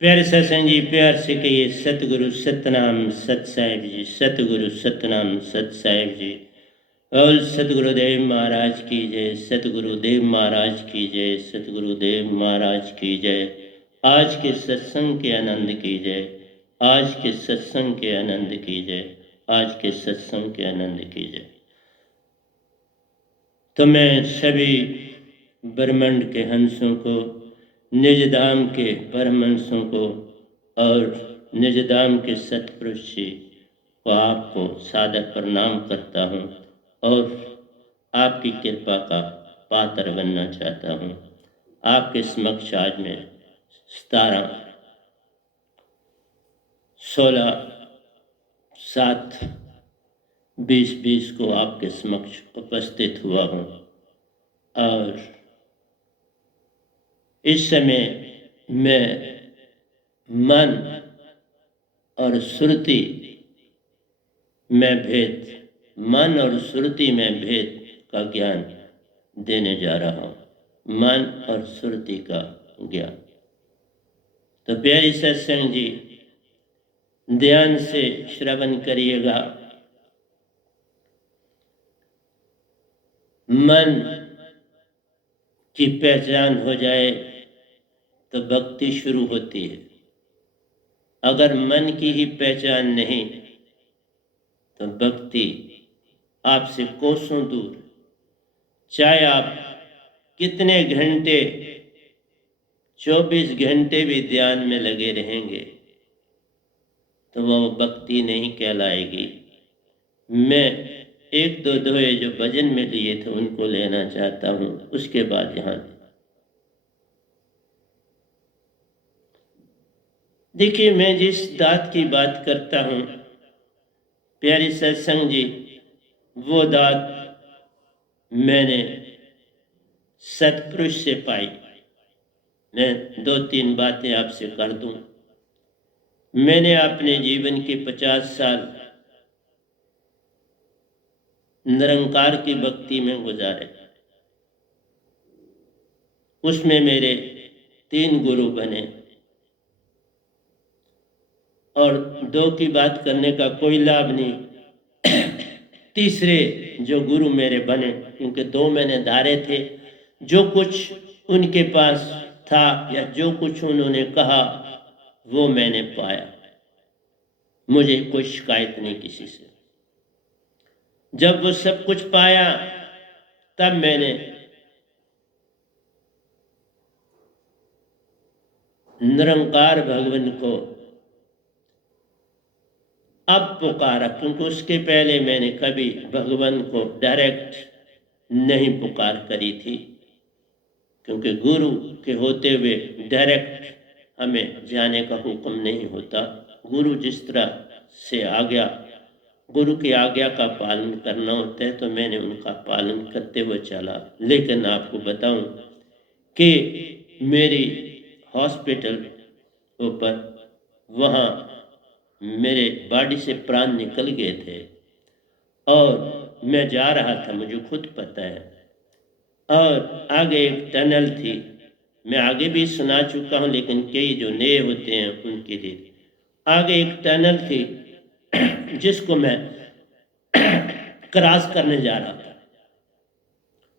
प्यारे सत्संग जी, प्यार से कहिए सतगुरु सतनाम सत साहिब जी। सतगुरु सतनाम सत साहिब जी। और सतगुरुदेव महाराज की जय। सतगुरुदेव महाराज की जय। सतगुरुदेव महाराज की जय। आज के सत्संग के आनंद की जय। आज के सत्संग के आनंद की जय। आज के सत्संग के आनंद की जय। तो मैं सभी ब्रह्मांड के हंसों को, निज धाम के परमहंसों को और निज धाम के सतपुरुष जी को आपको सादर प्रणाम करता हूँ और आपकी कृपा का पात्र बनना चाहता हूँ। आपके समक्ष आज मैं 17/7/2020 को आपके समक्ष उपस्थित हुआ हूँ और इस समय मैं मन और श्रुति में भेद, मन और श्रुति में भेद का ज्ञान देने जा रहा हूँ। मन और श्रुति का ज्ञान। तो प्यारी सत्संग जी, ध्यान से श्रवण करिएगा। मन की पहचान हो जाए तो भक्ति शुरू होती है। अगर मन की ही पहचान नहीं तो भक्ति आपसे कोसों दूर। चाहे आप कितने घंटे, 24 घंटे भी ध्यान में लगे रहेंगे तो वह भक्ति नहीं कहलाएगी। मैं एक दो दोहे जो भजन में लिए थे उनको लेना चाहता हूँ, उसके बाद यहाँ देखिए। मैं जिस दात की बात करता हूँ प्यारी सत्संग जी, वो दात मैंने सतपुरुष से पाई। मैं 2-3 बातें आपसे कर दूं। मैंने अपने जीवन के 50 साल निरंकार की भक्ति में गुजारे। उसमें मेरे 3 गुरु बने और 2 की बात करने का कोई लाभ नहीं। तीसरे जो गुरु मेरे बने, क्योंकि 2 मैंने धारे थे। जो कुछ उनके पास था या जो कुछ उन्होंने कहा वो मैंने पाया। मुझे कोई शिकायत नहीं किसी से। जब वो सब कुछ पाया तब मैंने निरंकार भगवान को अब पुकारा, क्योंकि उसके पहले मैंने कभी भगवान को डायरेक्ट नहीं पुकार करी थी। क्योंकि गुरु के होते हुए डायरेक्ट हमें जाने का हुक्म नहीं होता। गुरु जिस तरह से आज्ञा, गुरु की आज्ञा का पालन करना होता है, तो मैंने उनका पालन करते हुए चला। लेकिन आपको बताऊं कि मेरी हॉस्पिटल ऊपर, वहाँ मेरे बॉडी से प्राण निकल गए थे और मैं जा रहा था, मुझे खुद पता है। और आगे एक टनल थी, मैं आगे भी सुना चुका हूँ, लेकिन कई जो नए होते हैं उनके लिए। आगे एक टनल थी जिसको मैं क्रॉस करने जा रहा था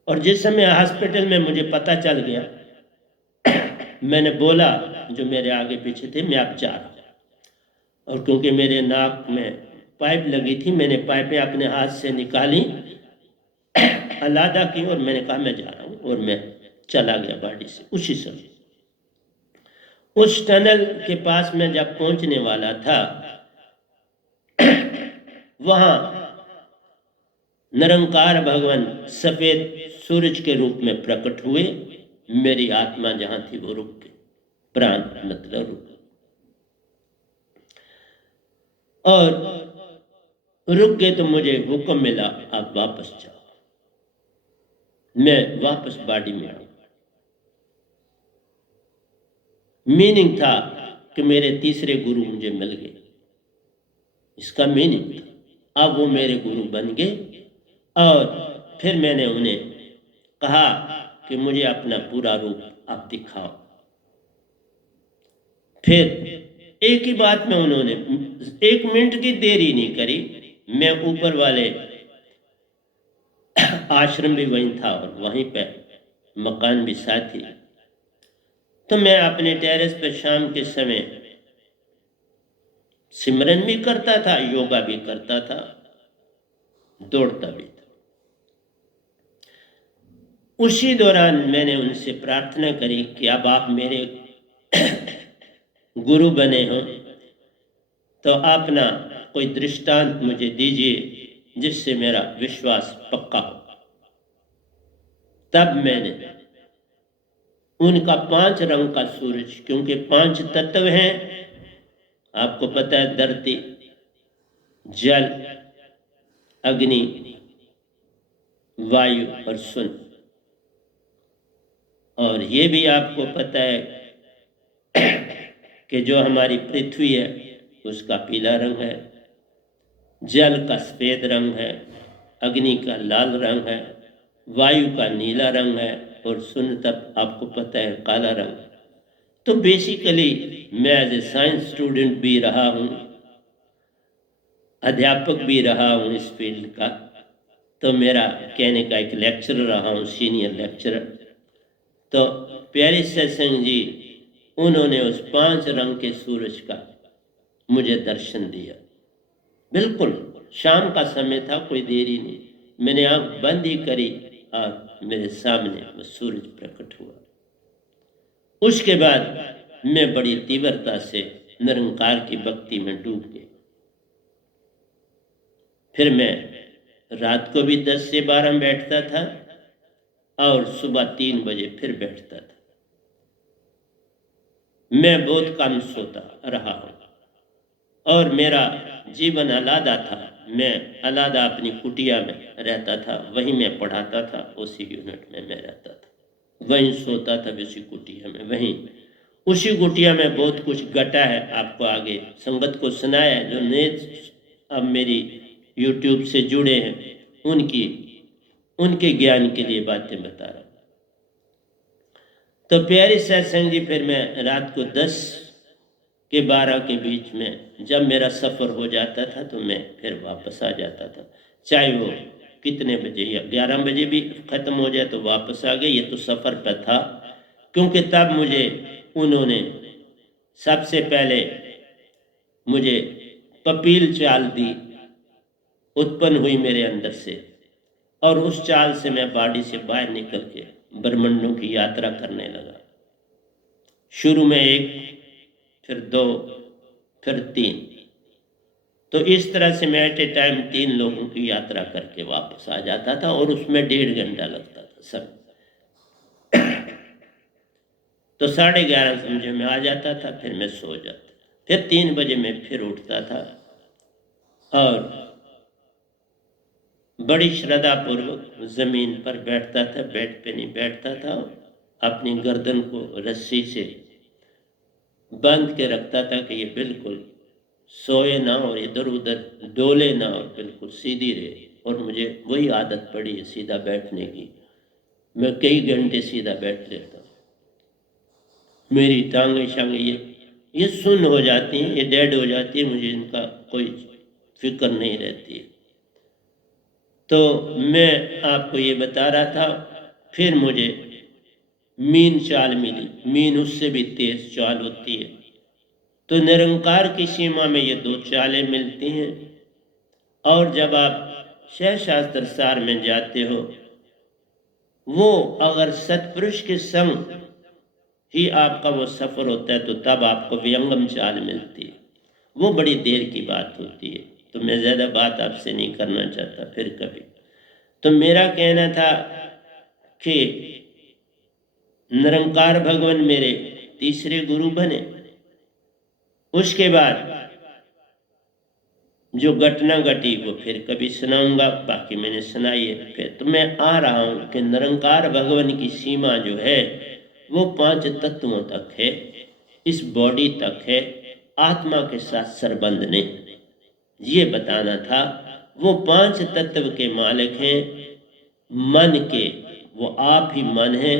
और जिस समय हॉस्पिटल में मुझे पता चल गया, मैंने बोला जो मेरे आगे पीछे थे, मैं अब जा रहा हूँ। और क्योंकि मेरे नाक में पाइप लगी थी, मैंने पाइपें अपने हाथ से निकाली, अलादा की और मैंने कहा मैं जा रहा हूँ, और मैं चला गया गाड़ी से। उसी समय उस टनल के पास में जब पहुंचने वाला था, वहां निरंकार भगवान सफेद सूरज के रूप में प्रकट हुए। मेरी आत्मा जहां थी वो रुक गई, प्राण मतलब रुक गई। और रुक गए तो मुझे हुक्म मिला, आप वापस जाओ। मैं वापस बॉडी में आया। मीनिंग था कि मेरे तीसरे गुरु मुझे मिल गए, इसका मीनिंग था। अब वो मेरे गुरु बन गए और फिर मैंने उन्हें कहा कि मुझे अपना पूरा रूप आप दिखाओ। फिर एक ही बात में उन्होंने 1 मिनट की देरी नहीं करी। मैं ऊपर वाले आश्रम भी वहीं था और वहीं पे मकान भी साथ ही। तो मैं अपने टेरेस पर शाम के समय सिमरन भी करता था, योगा भी करता था, दौड़ता भी था। उसी दौरान मैंने उनसे प्रार्थना करी कि अब आप मेरे गुरु बने हो तो अपना कोई दृष्टांत मुझे दीजिए जिससे मेरा विश्वास पक्का हो। तब मैंने उनका 5 रंग का सूरज, क्योंकि 5 तत्व हैं, आपको पता है, धरती, जल, अग्नि, वायु और सुन। और ये भी आपको पता है कि जो हमारी पृथ्वी है उसका पीला रंग है, जल का सफेद रंग है, अग्नि का लाल रंग है, वायु का नीला रंग है और सुन तब आपको पता है काला रंग। तो बेसिकली मैं एज ए साइंस स्टूडेंट भी रहा हूँ, अध्यापक भी रहा हूँ इस फील्ड का, तो मेरा कहने का एक लेक्चरर रहा हूँ, सीनियर लेक्चरर। तो प्यारे सत्संग जी उन्होंने उस 5 रंग के सूरज का मुझे दर्शन दिया। बिल्कुल शाम का समय था, कोई देरी नहीं, मैंने आंख बंद ही करी और मेरे सामने वो सूरज प्रकट हुआ। उसके बाद मैं बड़ी तीव्रता से निरंकार की भक्ति में डूब गया। फिर मैं रात को भी 10 से 12 बैठता था और सुबह 3 बजे फिर बैठता था। मैं बहुत कम सोता रहा हूँ और मेरा जीवन अलग था। मैं अलग अपनी कुटिया में रहता था, वहीं मैं पढ़ाता था, उसी यूनिट में मैं रहता था, वहीं सोता था, उसी कुटिया में, वहीं उसी कुटिया में बहुत कुछ घटा है। आपको आगे संगत को सुनाया है, जो नए अब मेरी यूट्यूब से जुड़े हैं उनके ज्ञान के लिए बातें बता रहा हूँ। तो प्यारे सत्संग जी फिर मैं रात को 10 के 12 के बीच में जब मेरा सफ़र हो जाता था तो मैं फिर वापस आ जाता था, चाहे वो कितने बजे या 11 बजे भी ख़त्म हो जाए तो वापस आ गए। ये तो सफ़र पर था, क्योंकि तब मुझे उन्होंने सबसे पहले मुझे पपील चाल दी, उत्पन्न हुई मेरे अंदर से, और उस चाल से मैं बॉडी से बाहर निकल के ब्रह्मांडों की यात्रा करने लगा। शुरू में 1, फिर 2, फिर 3। तो इस तरह से मैं एट ए टाइम 3 लोगों की यात्रा करके वापस आ जाता था और उसमें 1.5 घंटा लगता था सब। तो 11:30 समझे में आ जाता था, फिर मैं सो जाता, फिर 3 बजे मैं फिर उठता था और बड़ी श्रद्धा पूर्वक जमीन पर बैठता था, बेड पे नहीं बैठता था, अपनी गर्दन को रस्सी से बांध के रखता था कि ये बिल्कुल सोए ना और इधर उधर डोले ना और बिल्कुल सीधी रहे। और मुझे वही आदत पड़ी है सीधा बैठने की, मैं कई घंटे सीधा बैठ लेता हूँ। मेरी टांगे शांगे ये सुन्न हो जाती हैं, ये डेड हो जाती है, मुझे इनका कोई फिक्र नहीं रहती। तो मैं आपको ये बता रहा था, फिर मुझे मीन चाल मिली, मीन उससे भी तेज चाल होती है। तो निरंकार की सीमा में ये 2 चालें मिलती हैं। और जब आप सहस्त्र सार में जाते हो, वो अगर सतपुरुष के संग ही आपका वो सफ़र होता है तो तब आपको विहंगम चाल मिलती है, वो बड़ी देर की बात होती है। तो मैं ज़्यादा बात आपसे नहीं करना चाहता फिर कभी। तो मेरा कहना था कि निरंकार भगवान मेरे तीसरे गुरु बने। उसके बाद जो घटना घटी वो फिर कभी सुनाऊंगा, बाकी मैंने सुनाई है। फिर तो मैं आ रहा हूँ कि निरंकार भगवान की सीमा जो है वो 5 तत्वों तक है, इस बॉडी तक है, आत्मा के साथ संबंध नहीं, ये बताना था। वो 5 तत्व के मालिक हैं मन के, वो आप ही मन है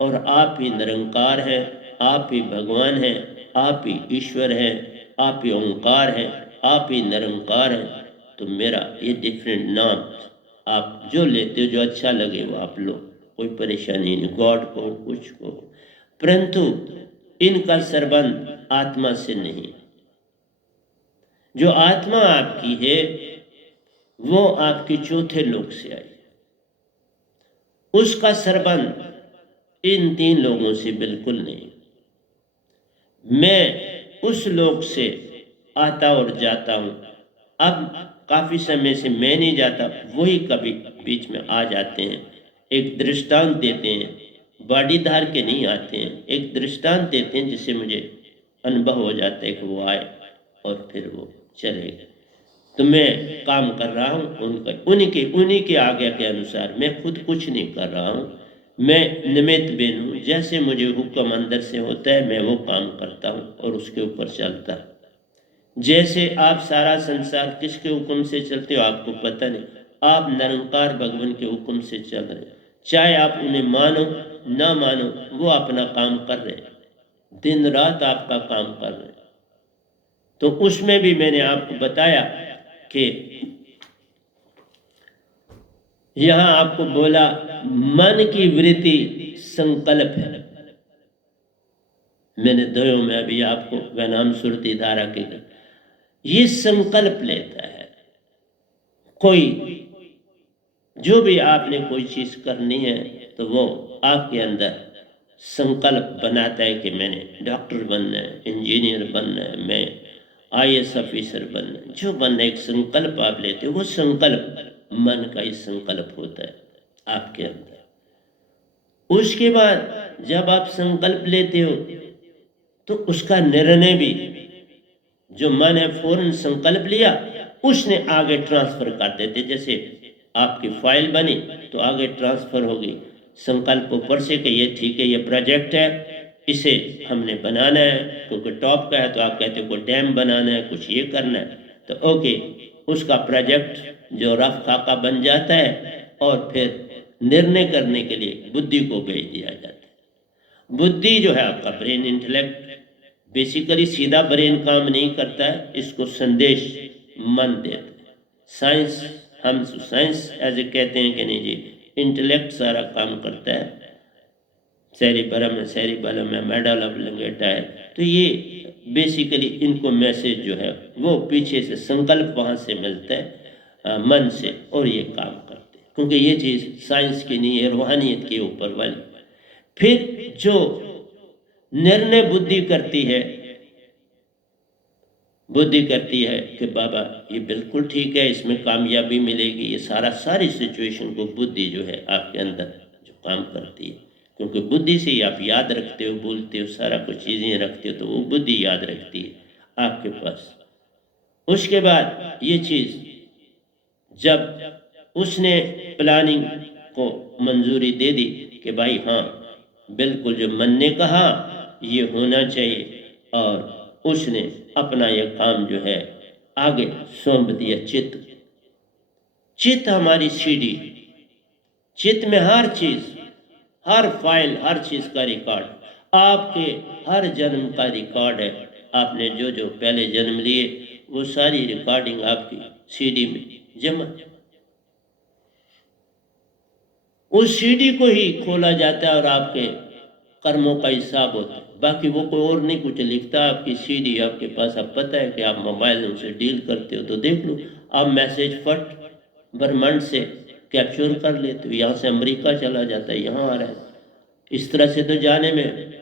और आप ही निरंकार हैं, आप ही भगवान हैं, आप ही ईश्वर हैं, आप ही ओंकार हैं, आप ही निरंकार हैं, तो मेरा ये डिफरेंट नाम आप जो लेते हो, जो अच्छा लगे वो आप लो, कोई परेशानी नहीं, गॉड को कुछ को, परंतु इनका संबंध आत्मा से नहीं। जो आत्मा आपकी है वो आपके चौथे लोक से आई, उसका संबंध इन तीन लोगों से बिल्कुल नहीं। मैं उस लोक से आता और जाता हूं, अब काफी समय से मैं नहीं जाता, वही कभी बीच में आ जाते हैं, एक दृष्टांत देते हैं, बॉडी धार के नहीं आते हैं, एक दृष्टांत देते हैं जिससे मुझे अनुभव हो जाता है कि वो आए और फिर वो चले गए। तो मैं काम कर रहा हूँ उनका, उन्हीं के आज्ञा के अनुसार, मैं खुद कुछ नहीं कर रहा हूँ, मैं निमित्त बिन हूँ। जैसे मुझे हुक्म अंदर से होता है मैं वो काम करता हूँ और उसके ऊपर चलता हूँ। जैसे आप सारा संसार किसके हुक्म से चलते हो आपको पता नहीं, आप निरंकार भगवान के हुक्म से चल रहे, चाहे आप उन्हें मानो ना मानो, वो अपना काम कर रहे, दिन रात आपका काम कर रहे। तो उसमें भी मैंने आपको बताया कि यहां आपको बोला मन की वृत्ति संकल्प है। मैंने दो में अभी आपको वह नाम सुरती धारा के ये संकल्प लेता है। कोई जो भी आपने कोई चीज करनी है तो वो आपके अंदर संकल्प बनाता है कि मैंने डॉक्टर बनना है, इंजीनियर बनना है, मैं IAS ऑफिसर बनना है, जो बनना एक संकल्प आप लेते हो, वो संकल्प मन का ही संकल्प होता है आपके अंदर। उसके बाद जब आप संकल्प लेते हो तो उसका निर्णय भी, जो मन है फौरन संकल्प लिया उसने आगे ट्रांसफर कर देते। जैसे आपकी फाइल बनी तो आगे ट्रांसफर होगी संकल्प ऊपर से कि ये ठीक है, ये प्रोजेक्ट है, इसे हमने बनाना है, क्योंकि टॉप का है तो आप कहते हो कोई डैम बनाना है, कुछ ये करना है, तो ओके, उसका प्रोजेक्ट जो रफ खाका बन जाता है और फिर निर्णय करने के लिए बुद्धि को भेज दिया जाता है। बुद्धि जो है आपका ब्रेन, इंटेलेक्ट, बेसिकली सीधा ब्रेन काम नहीं करता है, इसको संदेश मन देता है। साइंस, हम साइंस ऐसे कहते हैं कि नहीं जी, इंटेलेक्ट सारा काम करता है, सेरिबलम है, मेडल ऑब्लिंगेटा है, तो ये बेसिकली इनको मैसेज जो है वो पीछे से संकल्प वहाँ से मिलता है मन से, और ये काम करते हैं, क्योंकि ये चीज़ साइंस की नहीं है, रूहानियत के ऊपर वाली। फिर जो निर्णय बुद्धि करती है, बुद्धि कहती है कि बाबा ये बिल्कुल ठीक है, इसमें कामयाबी मिलेगी, ये सारी सिचुएशन को बुद्धि जो है आपके अंदर जो काम करती है, क्योंकि बुद्धि से ही आप याद रखते हो, बोलते हो, सारा कुछ चीज़ें रखते हो, तो वो बुद्धि याद रखती है आपके पास। उसके बाद ये चीज़ जब उसने प्लानिंग को मंजूरी दे दी कि भाई हाँ बिल्कुल जो मन ने कहा ये होना चाहिए, और उसने अपना यह काम जो है आगे सौंप दिया चित्त। चित्त हमारी सीढ़ी, चित्त में हर चीज, हर फाइल, हर चीज का रिकॉर्ड, आपके हर जन्म का रिकॉर्ड है। आपने जो जो पहले जन्म लिए वो सारी रिकॉर्डिंग आपकी सीडी में जमा। उस सीडी को ही खोला जाता है और आपके कर्मों का हिसाब होता है। बाकी वो कोई और नहीं कुछ लिखता, आपकी सीडी आपके पास। अब पता है कि आप मोबाइल उनसे डील करते हो तो देख लो, आप मैसेज फट ब्रह्मांड से कैप्चर कर लेते हो, यहाँ से अमेरिका चला जाता है, यहाँ आ रहा है। इस तरह से तो जाने में,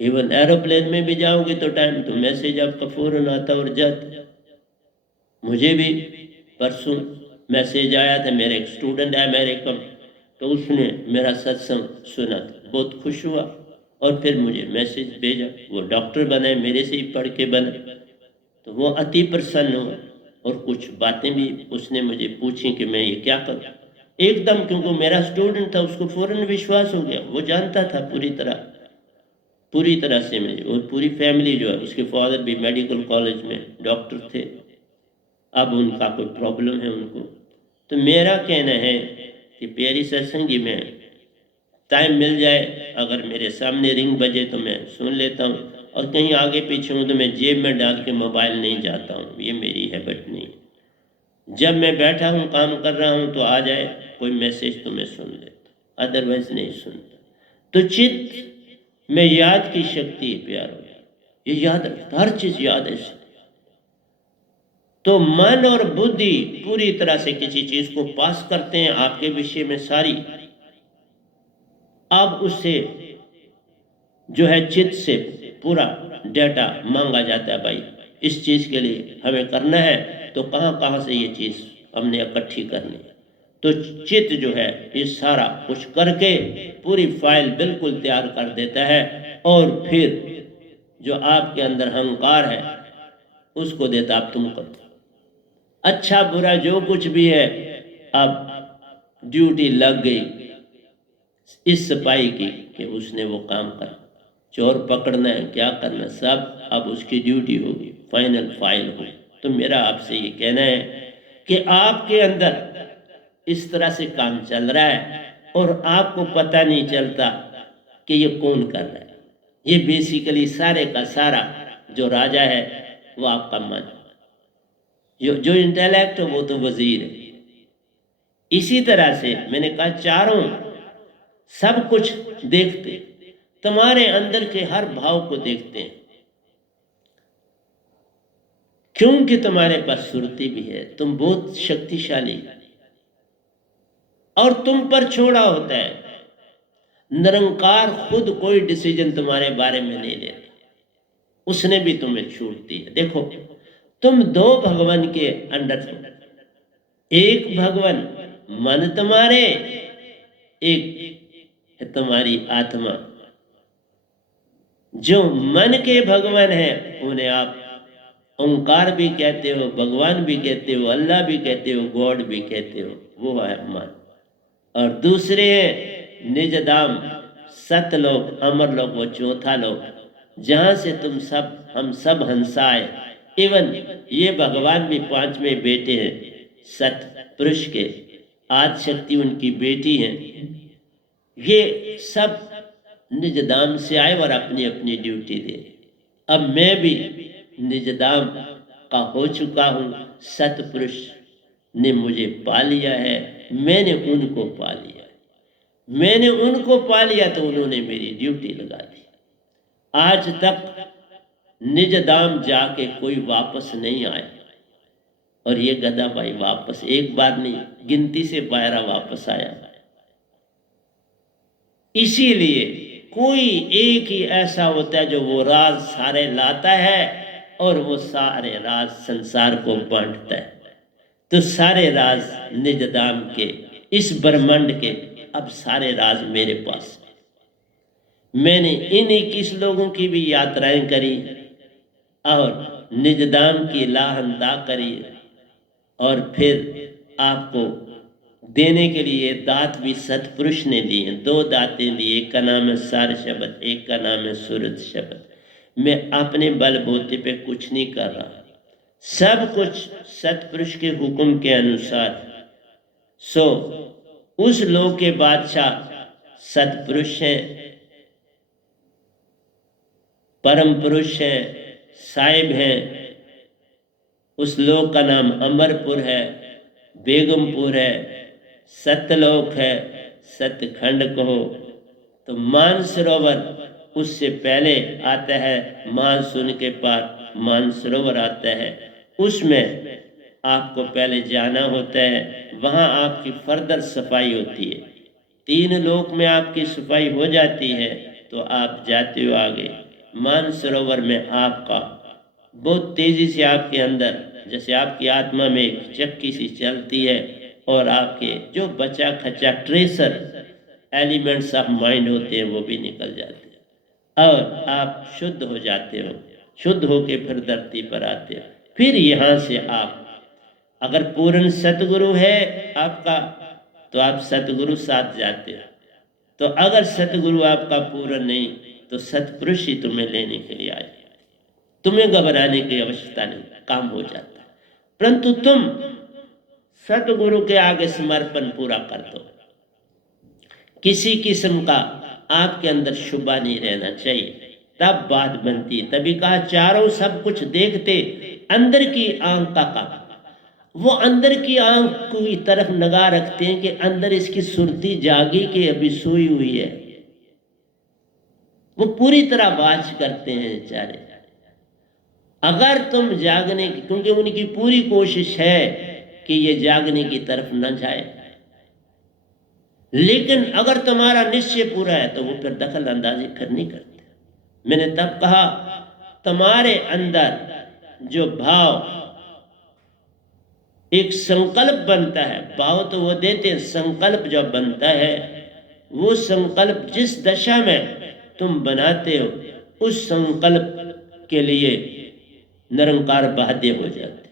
इवन एरोप्लेन में भी जाओगे तो टाइम तो मैसेज आपका फौरन आता और जाता। मुझे भी परसों मैसेज आया था, मेरे एक स्टूडेंट है अमेरिका में, तो उसने मेरा सत्संग सुना, बहुत खुश हुआ और फिर मुझे मैसेज भेजा। वो डॉक्टर बने, मेरे से ही पढ़ के बने, तो वो अति प्रसन्न हुआ और कुछ बातें भी उसने मुझे पूछी कि मैं ये क्या करूं। एकदम, क्योंकि मेरा स्टूडेंट था, उसको फौरन विश्वास हो गया, वो जानता था पूरी तरह से मुझे। और पूरी फैमिली जो है, उसके फादर भी मेडिकल कॉलेज में डॉक्टर थे, अब उनका कोई प्रॉब्लम है उनको। तो मेरा कहना है कि प्यारी सत्संगी में टाइम मिल जाए, अगर मेरे सामने रिंग बजे तो मैं सुन लेता हूँ, और कहीं आगे पीछे हूँ तो मैं जेब में डाल के मोबाइल नहीं जाता हूँ, ये मेरी हैबिट नहीं। जब मैं बैठा हूँ काम कर रहा हूँ तो आ जाए कोई मैसेज तो मैं सुन लेता, अदरवाइज नहीं सुनता। तो चित्त में याद की शक्ति है प्यारो, ये याद रखता, हर चीज याद है। तो मन और बुद्धि पूरी तरह से किसी चीज को पास करते हैं आपके विषय में सारी, अब उससे जो है चित्त से पूरा डेटा मांगा जाता है, भाई इस चीज के लिए हमें करना है तो कहां कहां से ये चीज हमने इकट्ठी करनी है। तो चित्त जो है ये सारा कुछ करके पूरी फाइल बिल्कुल तैयार कर देता है, और फिर जो आपके अंदर अहंकार है उसको देता, आप तुम करो, अच्छा बुरा जो कुछ भी है। अब ड्यूटी लग गई इस सिपाही की कि उसने वो काम कर, चोर पकड़ना है, क्या करना, सब अब उसकी ड्यूटी होगी, फाइनल फाइल हो। तो मेरा आपसे ये कहना है कि आपके अंदर इस तरह से काम चल रहा है और आपको पता नहीं चलता कि ये कौन कर रहा है। ये बेसिकली सारे का सारा जो राजा है वो आपका मन, जो इंटेलेक्ट है वो तो वजीर है। इसी तरह से मैंने कहा चारों सब कुछ देखते, तुम्हारे अंदर के हर भाव को देखते हैं, क्योंकि तुम्हारे पास सुरती भी है, तुम बहुत शक्तिशाली, और तुम पर छोड़ा होता है। निरंकार खुद कोई डिसीजन तुम्हारे बारे में नहीं लेता, उसने भी तुम्हें छूट दी है। देखो तुम दो भगवान के अंडर हो, एक भगवान मन तुम्हारे, एक है तुम्हारी आत्मा। जो मन के भगवान है उन्हें आप ओंकार भी कहते हो, भगवान भी कहते हो, अल्लाह भी कहते हो, गॉड भी कहते हो, वो है मन। और दूसरे हैं निज धाम, सतलोक, अमरलोक, वो चौथा लोक, जहां से तुम सब हम सब हंसाए। इवन ये भगवान भी पांचवें बेटे हैं सत पुरुष के, आदि शक्ति उनकी बेटी हैं। ये सब निज धाम से आए और अपनी अपनी ड्यूटी दे। अब मैं भी निज धाम का हो चुका हूं, सतपुरुष ने मुझे पा लिया है, मैंने उनको पा लिया, मैंने उनको पा लिया तो उन्होंने मेरी ड्यूटी लगा दी। आज तक निज धाम जाके कोई वापस नहीं आया, और ये गधा भाई वापस एक बार नहीं गिनती से 12 वापस आया। इसीलिए कोई एक ही ऐसा होता है जो वो राज सारे लाता है और वो सारे राज संसार को बांटता है। तो सारे राज निज धाम के, इस ब्रह्मांड के अब सारे राज मेरे पास। मैंने इन 21 लोगों की भी यात्राएं करी और निज धाम की लाहनदा करी, और फिर आपको देने के लिए दात भी सतपुरुष ने दिए, 2 दातें दी, एक का नाम है सार शब्द, एक का नाम है सूरत शब्द। मैं अपने बलबूते पे कुछ नहीं कर रहा, सब कुछ सतपुरुष के हुक्म के अनुसार। सो उस लोक के बादशाह सतपुरुष हैं, परम पुरुष हैं, साहिब हैं। उस लोक का नाम अमरपुर है, बेगमपुर है, सतलोक है, सतखंड कहो। तो मानसरोवर उससे पहले आता है, मानसून के पार मानसरोवर आता है, उसमें आपको पहले जाना होता है, वहाँ आपकी फर्दर सफाई होती है। 3 लोक में आपकी सफाई हो जाती है तो आप जाते हो आगे। मानसरोवर में आपका बहुत तेजी से आपके अंदर, जैसे आपकी आत्मा में एक चक्की सी चलती है, और आपके जो बचा खचा ट्रेसर एलिमेंट्स ऑफ माइंड होते हैं वो भी निकल जाते हैं, और आप शुद्ध हो जाते हो। शुद्ध होके फिर धरती पर आते हो। फिर यहाँ से आप, अगर पूर्ण सतगुरु है आपका तो आप सतगुरु साथ जाते हो, तो अगर सतगुरु आपका पूर्ण नहीं तो सतपुरुष ही तुम्हें लेने के लिए आ जाए। तुम्हें घबराने की आवश्यकता नहीं, काम हो जाता है। परंतु तुम सतगुरु के आगे समर्पण पूरा कर दो, किसी किस्म का आपके अंदर शुबा नहीं रहना चाहिए, तब बात बनती है। तभी कहा चारों सब कुछ देखते, अंदर की आंख का काम। वो अंदर की आंख की तरफ निगाह रखते हैं कि अंदर इसकी सुरती जागी कि अभी सोई हुई है। वो पूरी तरह वाच करते हैं बेचारे। अगर तुम जागने की, क्योंकि उनकी पूरी कोशिश है कि ये जागने की तरफ न जाए, लेकिन अगर तुम्हारा निश्चय पूरा है तो वो फिर दखल अंदाजी फिर नहीं करते। मैंने तब कहा तुम्हारे अंदर जो भाव, एक संकल्प बनता है, भाव तो वो देते हैं, संकल्प जब बनता है, वो संकल्प जिस दशा में तुम बनाते हो उस संकल्प के लिए निरंकार बाध्य हो जाते,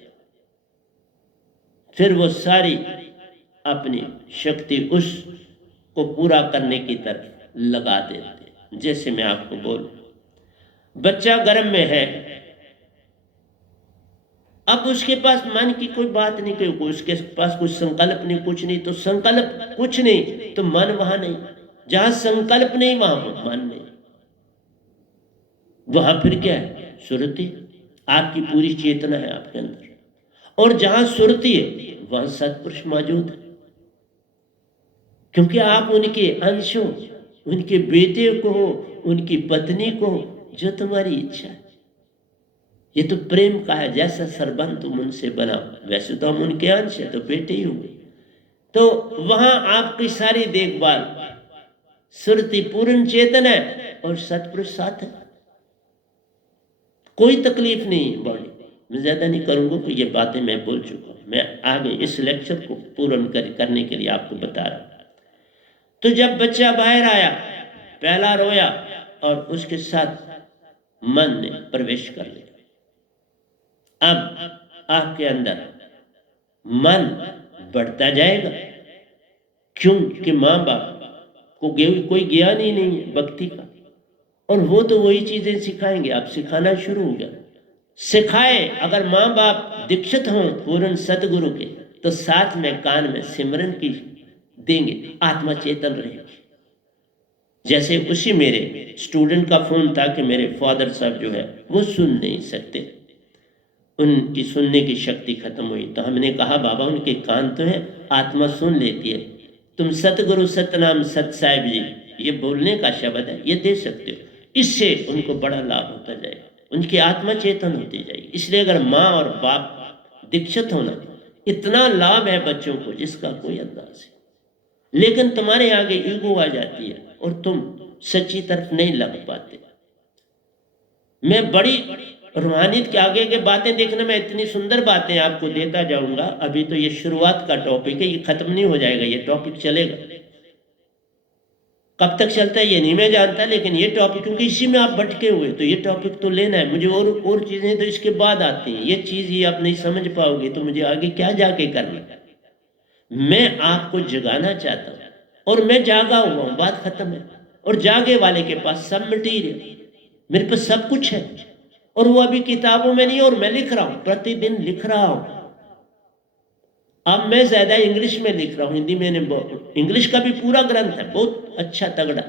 फिर वो सारी अपनी शक्ति उस को पूरा करने की तरफ लगा देते। जैसे मैं आपको बोलूं, बच्चा गर्भ में है, अब उसके पास मन की कोई बात नहीं, कोई उसके पास कुछ संकल्प नहीं, कुछ नहीं। तो संकल्प कुछ नहीं तो मन वहां नहीं, जहां संकल्प नहीं वहां मन नहीं, वहां फिर क्या है? सुरति। आपकी पूरी चेतना है आपके अंदर, और जहां सुरति है वहां सत्पुरुष मौजूद है, क्योंकि आप उनके अंश हो, उनके बेटे को हो, उनकी पत्नी को हो, जो तुम्हारी इच्छा है। ये तो प्रेम का है, जैसा सरबंध तुम उनसे बनाओ वैसे तो हम उनके अंश है, तो बेटे ही होंगे। तो वहां आपकी सारी देखभाल, सुरति पूर्ण चेतन है और सत्पुरुष साथ है, कोई तकलीफ नहीं है बॉडी। मैं ज्यादा नहीं करूंगा, तो ये बातें मैं बोल चुका हूं। मैं आगे इस लेक्चर को पूर्ण करने के लिए आपको बता रहा हूं। तो जब बच्चा बाहर आया, पहला रोया और उसके साथ मन ने प्रवेश कर लिया। अब आपके अंदर मन बढ़ता जाएगा, क्योंकि माँ बाप को कोई ज्ञान ही नहीं है भक्ति का, और वो तो वही चीजें सिखाएंगे। आप सिखाना शुरू हो गया, सिखाए। अगर माँ बाप दीक्षित हों पूर्ण सदगुरु के, तो साथ में कान में सिमरन की देंगे, आत्मा चेतन रहेगी। जैसे उसी मेरे स्टूडेंट का फोन था कि मेरे फादर साहब जो है वो सुन नहीं सकते, उनकी सुनने की शक्ति खत्म हुई। तो हमने कहा बाबा उनके कान तो है, आत्मा सुन लेती है, तुम सतगुरु सतनाम सत साहिब जी ये बोलने का शब्द है, ये दे सकते हो, इससे उनको बड़ा लाभ होता जाएगा, उनकी आत्मा चेतन होती जाएगी। इसलिए अगर माँ और बाप दीक्षित होना, इतना लाभ है बच्चों को जिसका कोई अंदाज है। लेकिन तुम्हारे आगे ईगो आ जाती है और तुम सच्ची तरफ नहीं लग पाते। मैं बड़ी रूहानियत के आगे के बातें देखने में, इतनी सुंदर बातें आपको देता जाऊंगा। अभी तो ये शुरुआत का टॉपिक है, ये खत्म नहीं हो जाएगा, ये टॉपिक चलेगा। कब तक चलता है ये नहीं मैं जानता, लेकिन ये टॉपिक, क्योंकि इसी में आप भटके हुए, तो ये टॉपिक तो लेना है मुझे। और चीजें तो इसके बाद आती हैं, ये चीज ये आप नहीं समझ पाओगे तो मुझे आगे क्या जाके करना। मैं आपको जगाना चाहता हूं और मैं जागा हुआ हूं, बात खत्म है। और जागे वाले के पास सब मटीरियल, मेरे पास सब कुछ है, और वो अभी किताबों में नहीं, और मैं लिख रहा हूं, प्रतिदिन लिख रहा हूं। अब मैं ज्यादा इंग्लिश में लिख रहा हूं, हिंदी में नहीं। इंग्लिश का भी पूरा ग्रंथ है, बहुत अच्छा तगड़ा,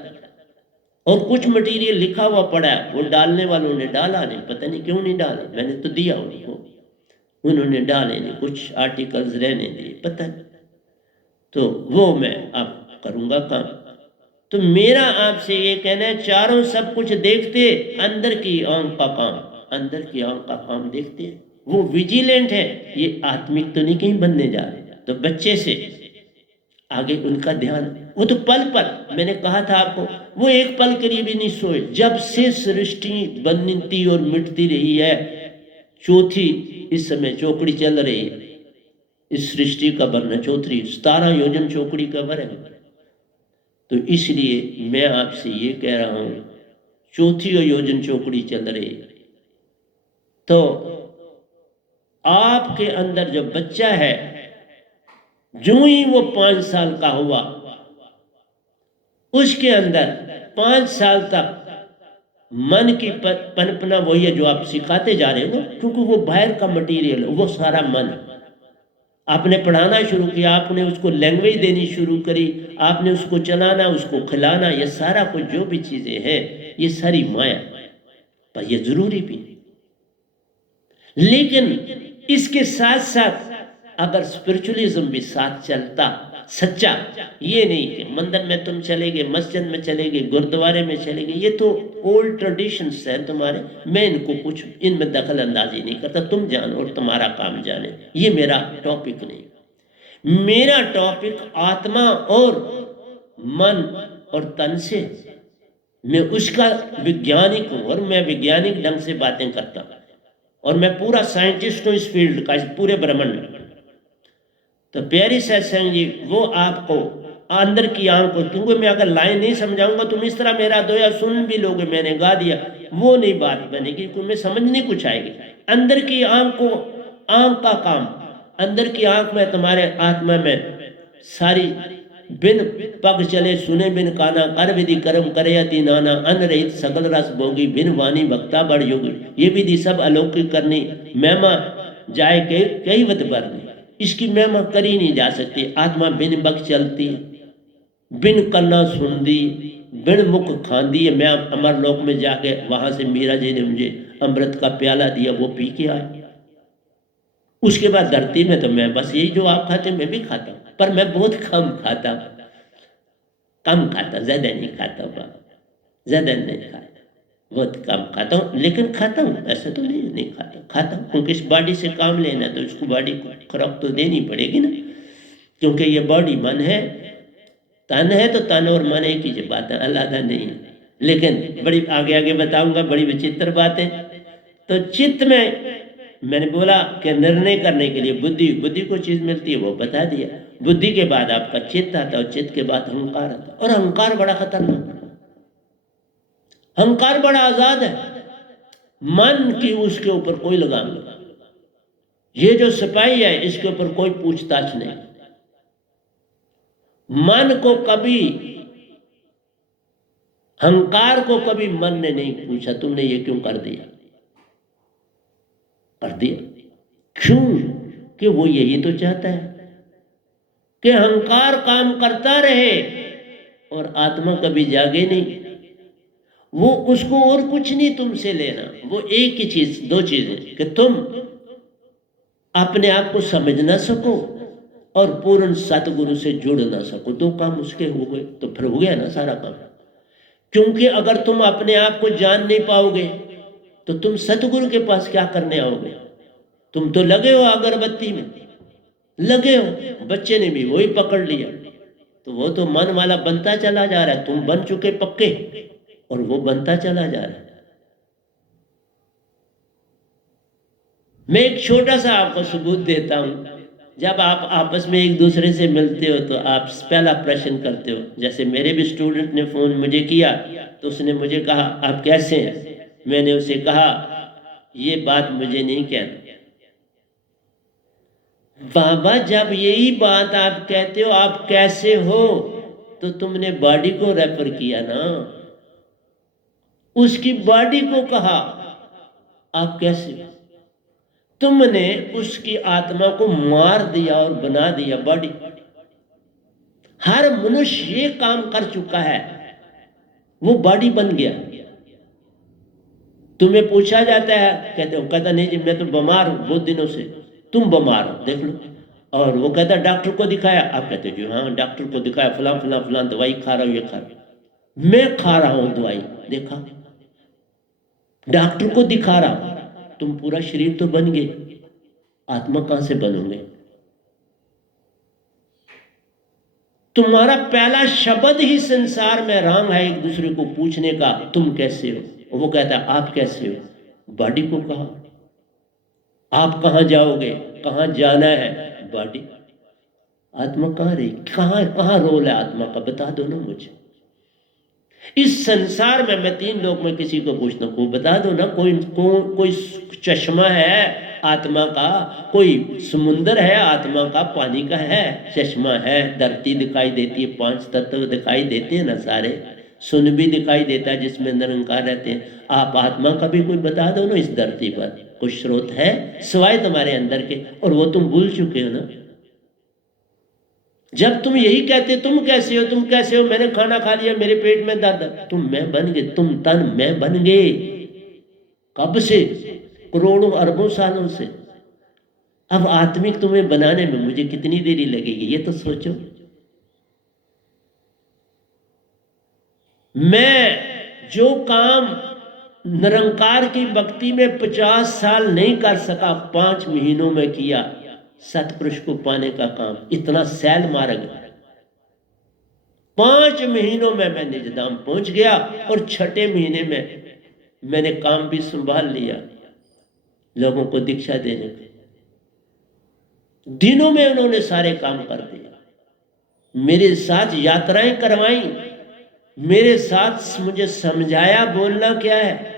और कुछ मटेरियल लिखा हुआ पड़ा है, वो डालने वालों ने डाला नहीं, पता नहीं क्यों नहीं डाला, मैंने तो दिया उनको, उन्होंने डाले नहीं, कुछ आर्टिकल्स रहने दिए, पता नहीं। तो वो मैं अब करूंगा काम। तो मेरा आपसे ये कहना है, चारों सब कुछ देखते, अंदर की आंख का काम, अंदर की आंख का काम देखते हैं, वो विजिलेंट है। ये आत्मिक तो नहीं कहीं बनने जा रहे। तो बच्चे से आगे उनका ध्यान, वो तो पल पल, मैंने कहा था आपको, वो एक पल के लिए भी नहीं सोए। जब से सृष्टि बनती और मिटती रही है, चौथी इस समय चौकड़ी चल रही है, इस सृष्टि का बनना चौथी 17 योजन चौकड़ी का वर है। तो इसलिए मैं आपसे ये कह रहा हूं, चौथी योजन चौकड़ी चल रही है। तो आपके अंदर जो बच्चा है, जो ही वो 5 साल का हुआ, उसके अंदर 5 साल तक मन की पनपना वही है जो आप सिखाते जा रहे हो, क्योंकि वो बाहर का मटेरियल, वो सारा मन। आपने पढ़ाना शुरू किया, आपने उसको लैंग्वेज देनी शुरू करी, आपने उसको चलाना, उसको खिलाना, ये सारा कुछ जो भी चीज़ें हैं ये सारी माया, पर ये ज़रूरी भी। लेकिन इसके साथ साथ अगर स्पिरिचुअलिज्म भी साथ चलता सच्चा, ये नहीं कि मंदिर में तुम चले गए, मस्जिद में चले गए, गुरुद्वारे में चले गए, ये तो ओल्ड ट्रेडिशंस हैं तुम्हारे, मैं इनको कुछ इनमें दखल अंदाजी नहीं करता, तुम जानो और तुम्हारा काम जाने, ये मेरा टॉपिक नहीं। मेरा टॉपिक आत्मा और मन और तन से, मैं उसका वैज्ञानिक हूँ और मैं वैज्ञानिक ढंग से बातें करता हूँ और मैं पूरा साइंटिस्ट हूँ इस फील्ड का, इस पूरे ब्रह्मांड में। तो प्यारी सत्संग जी, वो आपको अंदर की आंख को, क्योंकि मैं अगर लाइन नहीं समझाऊंगा तुम इस तरह मेरा दोया सुन भी लोगे, मैंने गा दिया, वो नहीं बात बनेगी, क्योंकि मैं समझ नहीं कुछ आएगी। अंदर की आंख को, आंख का काम, अंदर की आंख में तुम्हारे आत्मा में सारी बिन पग चले सुने बिन काना, कर विधि कर्म करे अति नाना, अन्न रहित सकल रस भोगी, बिन वाणी भक्ता बड़ योगी, ये विधि सब अलौकिक करनी, महिमा जाए कई वत बरनी, इसकी महिमा करी नहीं जा सकती। आत्मा बिन बक चलती, बिन कन्ना सुनती, बिन मुख खांदी है। मैं अमर लोक में जाके वहां से मीरा जी ने मुझे अमृत का प्याला दिया, वो पी के आए। उसके बाद धरती में तो मैं बस यही जो आप खाते मैं भी खाता हूँ, पर मैं बहुत कम खाता, ज्यादा नहीं खाता, ज्यादा नहीं खाता, बहुत कम खाता हूँ, लेकिन खाता हूँ, ऐसे तो नहीं खाता हूँ, क्योंकि इस बॉडी से काम लेना तो इसको बॉडी को खुराक तो देनी पड़ेगी ना, क्योंकि ये बॉडी मन है, तन है, तो तन और मन एक ही बात है, अलग नहीं है। लेकिन बड़ी आगे आगे बताऊंगा, बड़ी विचित्र बातें। तो चित्त में मैंने बोला कि निर्णय करने के लिए बुद्धि को चीज मिलती है, वो बता दिया। बुद्धि के बाद आपका चित्त आता है और चित्त के बाद अहंकार आता है, और अहंकार बड़ा खतरनाक, अहंकार बड़ा आजाद है, मन की उसके ऊपर कोई लगाम नहीं, ये जो सिपाही है इसके ऊपर कोई पूछताछ नहीं। मन को कभी, अहंकार को कभी मन ने नहीं पूछा तुमने ये क्यों कर दिया, कर दिया क्यों, कि वो यही तो चाहता है कि अहंकार काम करता रहे और आत्मा कभी जागे नहीं। वो उसको और कुछ नहीं तुमसे लेना, वो एक ही चीज, दो चीजें, कि तुम अपने आप को समझ ना सको और पूर्ण सतगुरु से जुड़ ना सको, दो काम उसके हो गए तो फिर हो गया ना सारा काम। क्योंकि अगर तुम अपने आप को जान नहीं पाओगे तो तुम सतगुरु के पास क्या करने आओगे। तुम तो लगे हो अगरबत्ती में, लगे हो, बच्चे ने भी वही पकड़ लिया, तो वो तो मन वाला बनता चला जा रहा है, तुम बन चुके पक्के और वो बनता चला जा रहा है। मैं एक छोटा सा आपको सबूत देता हूं। जब आप आपस में एक दूसरे से मिलते हो तो आप पहला प्रश्न करते हो, जैसे मेरे भी स्टूडेंट ने फोन मुझे किया तो उसने मुझे कहा आप कैसे हैं, मैंने उसे कहा ये बात मुझे नहीं कहना। बाबा जब यही बात आप कहते हो आप कैसे हो, तो तुमने बॉडी को रेफर किया ना, उसकी बॉडी को कहा आप कैसे हो, तुमने उसकी आत्मा को मार दिया और बना दिया बॉडी। हर मनुष्य ये काम कर चुका है, वो बॉडी बन गया। तुम्हें पूछा जाता है, कहते हो, कहता नहीं जी मैं तो बीमार हूं बहुत दिनों से, तुम बीमार हो देख लो, और वो कहता डॉक्टर को दिखाया, आप कहते हो जी हाँ डॉक्टर को दिखाया, फलां फलां फलां दवाई खा रहा हूं, ये खा रहा हूं, मैं खा रहा हूं दवाई, देखा डॉक्टर को दिखा रहा हूं, तुम पूरा शरीर तो बन गए, आत्मा कहां से बनोगे। तुम्हारा पहला शब्द ही संसार में राम है एक दूसरे को पूछने का, तुम कैसे हो, और वो कहता है आप कैसे हो, बॉडी को कहा आप कहां जाओगे, कहां जाना है, बॉडी, आत्मा कहां रही, कहां रोल है आत्मा का, बता दो ना मुझे। इस संसार में मैं 3 लोग में किसी को पूछता हूं, बता दो ना, कोई चश्मा है आत्मा का, कोई समुंदर है आत्मा का, पानी का है, चश्मा है, धरती दिखाई देती है, 5 तत्व दिखाई देते हैं ना सारे, सुन भी दिखाई देता है जिसमें निरंकार रहते हैं। आप आत्मा का भी कोई बता दो ना, इस धरती पर कुछ स्रोत है सिवाय तुम्हारे अंदर के, और वो तुम भूल चुके हो ना। जब तुम यही कहते तुम कैसे हो, तुम कैसे हो, मैंने खाना खा लिया, मेरे पेट में दर्द, तुम मैं बन गए, तुम तन मैं बन गए। कब से? करोड़ों अरबों सालों से। अब आत्मिक तुम्हें बनाने में मुझे कितनी देरी लगेगी, ये तो सोचो। मैं जो काम निरंकार की भक्ति में 50 साल नहीं कर सका, 5 महीनों में किया। सतपुरुष को पाने का काम, इतना सैल मार्ग, 5 महीनों में मैं निजधाम पहुंच गया। और 6ठे महीने में मैंने काम भी संभाल लिया, लोगों को दीक्षा देने के। दिनों में उन्होंने सारे काम कर दिए, मेरे साथ यात्राएं करवाई, मेरे साथ मुझे समझाया बोलना क्या है।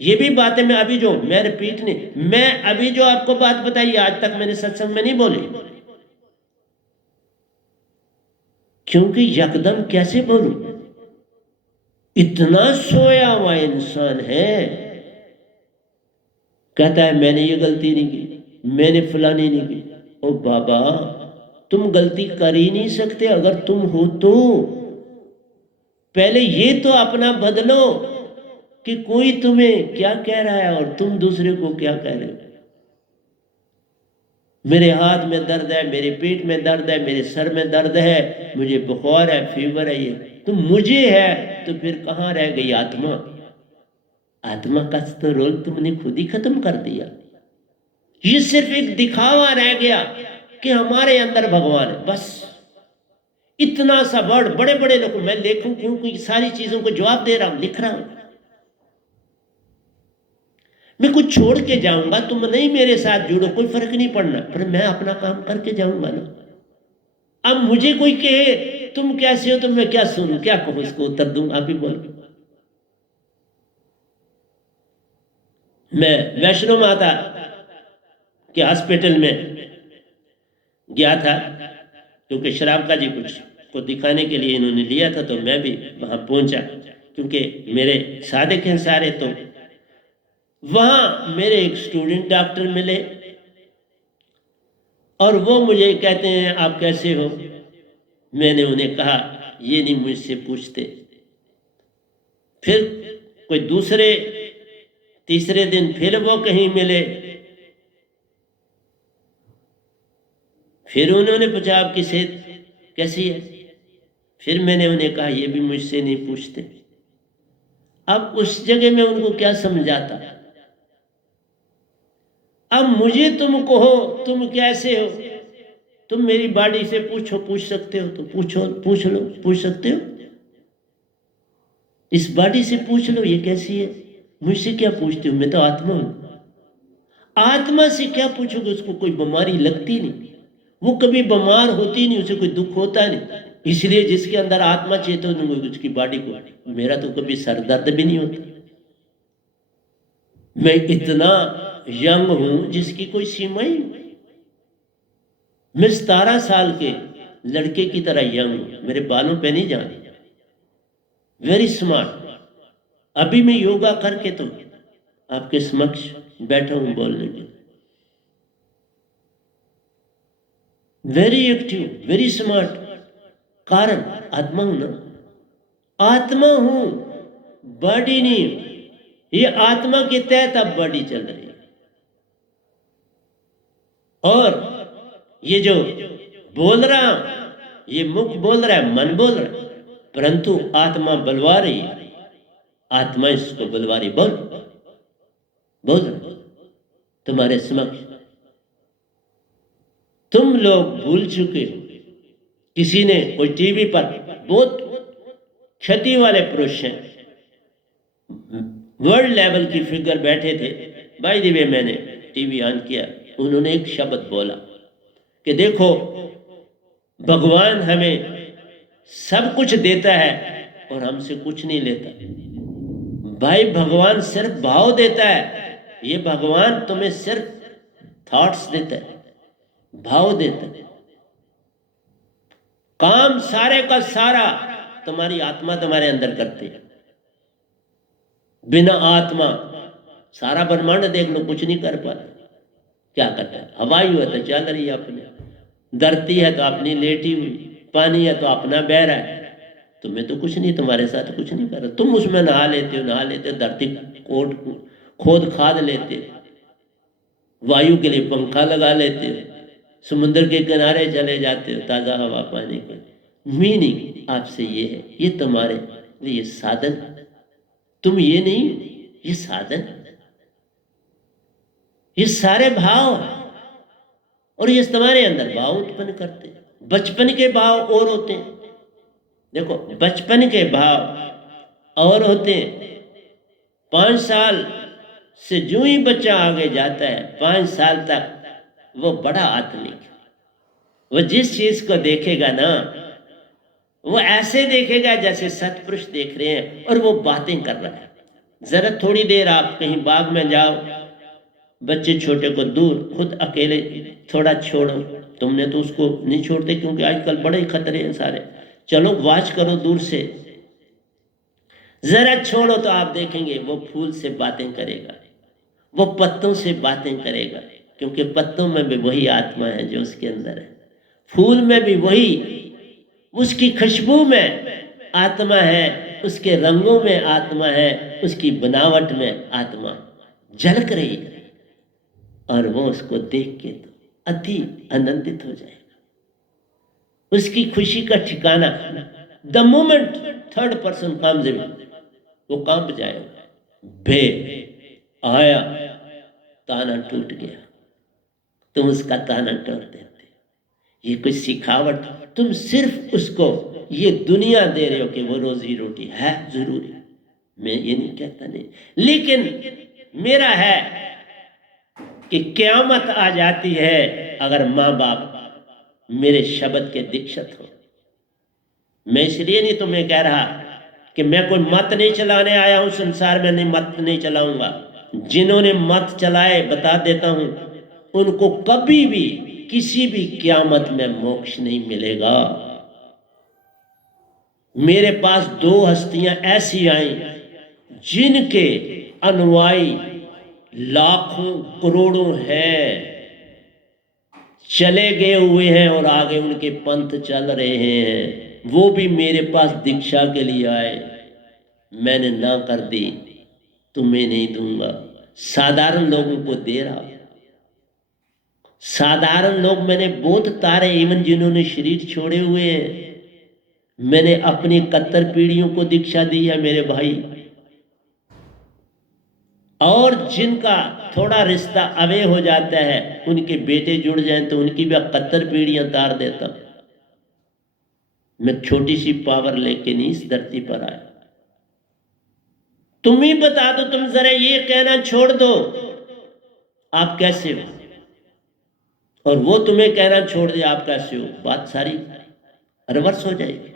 ये भी बातें मैं अभी जो मैं रिपीट नहीं, मैं अभी जो आपको बात बताई आज तक मैंने सत्संग में नहीं बोली, क्योंकि यकदम कैसे बोलूं। इतना सोया हुआ इंसान है, कहता है मैंने ये गलती नहीं की, मैंने फलानी नहीं की। ओ बाबा, तुम गलती कर ही नहीं सकते। अगर तुम हो तो पहले ये तो अपना बदलो कि कोई तुम्हें क्या कह रहा है और तुम दूसरे को क्या कह रहे हो। मेरे हाथ में दर्द है, मेरे पेट में दर्द है, मेरे सर में दर्द है, मुझे बुखार है, फीवर है, ये तो मुझे है, तो फिर कहाँ रह गई आत्मा? आत्मा का तो रोल तुमने खुद ही खत्म कर दिया। ये सिर्फ एक दिखावा रह गया कि हमारे अंदर भगवान है, बस। इतना सा वर्ड, बड़े बड़े लोग, मैं लेखूं क्योंकि सारी चीजों को जवाब दे रहा हूं, लिख रहा हूं। मैं कुछ छोड़ के जाऊंगा, तुम नहीं मेरे साथ जुड़ो, कोई फर्क नहीं पड़ना, पर मैं अपना काम करके जाऊंगा ना। अब मुझे कोई कहे तुम कैसे हो, तो मैं क्या सुनूं, क्या कहूं, उसको उत्तर दूं? आप ही बोलो। मैं वैष्णो माता के हॉस्पिटल में गया था, क्योंकि शराब का जी कुछ को दिखाने के लिए इन्होंने लिया था, तो मैं भी वहां पहुंचा, क्योंकि मेरे सादिक हैं सारे। तो वहां मेरे एक स्टूडेंट डॉक्टर मिले और वो मुझे कहते हैं आप कैसे हो। मैंने उन्हें कहा ये नहीं मुझसे पूछते। फिर कोई दूसरे तीसरे दिन फिर वो कहीं मिले, फिर उन्होंने पूछा आपकी सेहत कैसी है। फिर मैंने उन्हें कहा ये भी मुझसे नहीं पूछते। अब उस जगह में उनको क्या समझाता। अब मुझे तुम कहो तुम कैसे हो, तुम मेरी बॉडी से पूछो, पूछ सकते हो तो पूछो, पूछ लो, पूछ सकते हो, इस बॉडी से पूछ लो ये कैसी है। मुझसे क्या पूछते हो, मैं तो आत्मा हूं। आत्मा से क्या पूछोगे, उसको कोई बीमारी लगती नहीं, वो कभी बीमार होती नहीं, उसे कोई दुख होता नहीं। इसलिए जिसके अंदर आत्मा चेतन होगी उसकी बॉडी को, मेरा तो कभी सर दर्द भी नहीं होता। मैं इतना यंग हूं जिसकी कोई सीमा ही नहीं। मैं 17 साल के लड़के की तरह यंग हूं, मेरे बालों पे नहीं जाने, वेरी स्मार्ट। अभी मैं योगा करके तो आपके समक्ष बैठा हूं बोलने के। Very active, very smart. कारण आत्मा हूं ना, आत्मा हूं, बॉडी नहीं। ये आत्मा के तहत अब बॉडी चल रही है। और ये जो बोल रहा हूं, ये मुख बोल रहा है, मन बोल रहा है, परंतु आत्मा बुलवा रही है। आत्मा इसको बुलवा रही, बोल बोल रहा तुम्हारे समक्ष। तुम लोग भूल चुके हो। किसी ने कोई टीवी पर बहुत क्षति वाले पुरुष हैं, वर्ल्ड लेवल की फिगर बैठे थे। बाय द वे मैंने टीवी ऑन किया, उन्होंने एक शब्द बोला कि देखो भगवान हमें सब कुछ देता है और हमसे कुछ नहीं लेता। भाई भगवान सिर्फ भाव देता है, ये भगवान तुम्हें सिर्फ थॉट्स देता है, भाव देता है। काम सारे का सारा तुम्हारी आत्मा तुम्हारे अंदर करती है। बिना आत्मा सारा ब्रह्मांड देख लो, कुछ नहीं कर पाता। क्या करता है, हवाई हुआ तो चल रही है अपने। धरती है तो अपनी लेटी हुई, पानी है तो अपना बह रहा है, तुम्हें तो कुछ नहीं, तुम्हारे साथ कुछ नहीं कर रहा। तुम उसमें नहा लेते हो, धरती कोट खोद खाद लेते हो, वायु के लिए पंखा लगा लेते हो, समुद्र के किनारे चले जाते हो ताज़ा हवा पाने के। मीनिंग आपसे ये है, ये तुम्हारे लिए साधन, तुम ये नहीं, ये साधन, ये सारे भाव और ये तुम्हारे अंदर भाव उत्पन्न करते हैं। बचपन के भाव और होते हैं, देखो बचपन के भाव और होते हैं। 5 साल से जो ही बच्चा आगे जाता है 5 साल तक वो बड़ा आत्मिक, वो जिस चीज को देखेगा ना वो ऐसे देखेगा जैसे सतपुरुष देख रहे हैं और वो बातें कर रहा है। जरा थोड़ी देर आप कहीं बाग में जाओ, बच्चे छोटे को दूर, खुद अकेले थोड़ा छोड़ो, तुमने तो उसको नहीं छोड़ते क्योंकि आजकल बड़े खतरे हैं सारे, चलो वॉच करो दूर से, जरा छोड़ो तो आप देखेंगे वो फूल से बातें करेगा, वो पत्तों से बातें करेगा, क्योंकि पत्तों में भी वही आत्मा है जो उसके अंदर है, फूल में भी वही, उसकी खुशबू में आत्मा है, उसके रंगों में आत्मा है, उसकी बनावट में आत्मा झलक रही है, और वो उसको देख के तो अति आनंदित हो जाएगा। उसकी खुशी का ठिकाना the moment third person comes in वो कांप जाएगा, बे आया ताना टूट गया, तुम उसका ताना तोड़ देते। ये कोई सिखावट, तुम सिर्फ उसको ये दुनिया दे रहे हो कि वो रोजी रोटी है जरूरी, मैं ये नहीं कहता नहीं, लेकिन मेरा है कि क़यामत आ जाती है अगर माँ बाप मेरे शब्द के दीक्षित हो। मैं इसलिए नहीं तुम्हें कह रहा कि मैं कोई मत नहीं चलाने आया हूं संसार में, नहीं मत नहीं चलाऊंगा। जिन्होंने मत चलाए बता देता हूं उनको कभी भी किसी भी क़यामत में मोक्ष नहीं मिलेगा। मेरे पास 2 हस्तियां ऐसी आई जिनके अनुयायी लाखों करोड़ों हैं, चले गए हुए हैं और आगे उनके पंथ चल रहे हैं, वो भी मेरे पास दीक्षा के लिए आए, मैंने ना कर दी, तुम्हें नहीं दूंगा। साधारण लोगों को दे रहा, साधारण लोग मैंने बहुत तारे, इवन जिन्होंने शरीर छोड़े हुए हैं, मैंने अपनी 71 पीढ़ियों को दीक्षा दी है मेरे भाई, और जिनका थोड़ा रिश्ता अवे हो जाता है उनके बेटे जुड़ जाएं तो उनकी भी 71 पीढ़ियां तार देता। मैं छोटी सी पावर लेके नहीं इस धरती पर आया। तुम ही बता दो, तुम जरा ये कहना छोड़ दो आप कैसे हो, और वो तुम्हें कहना छोड़ दे आप कैसे हो, बात सारी रिवर्स हो जाएगी।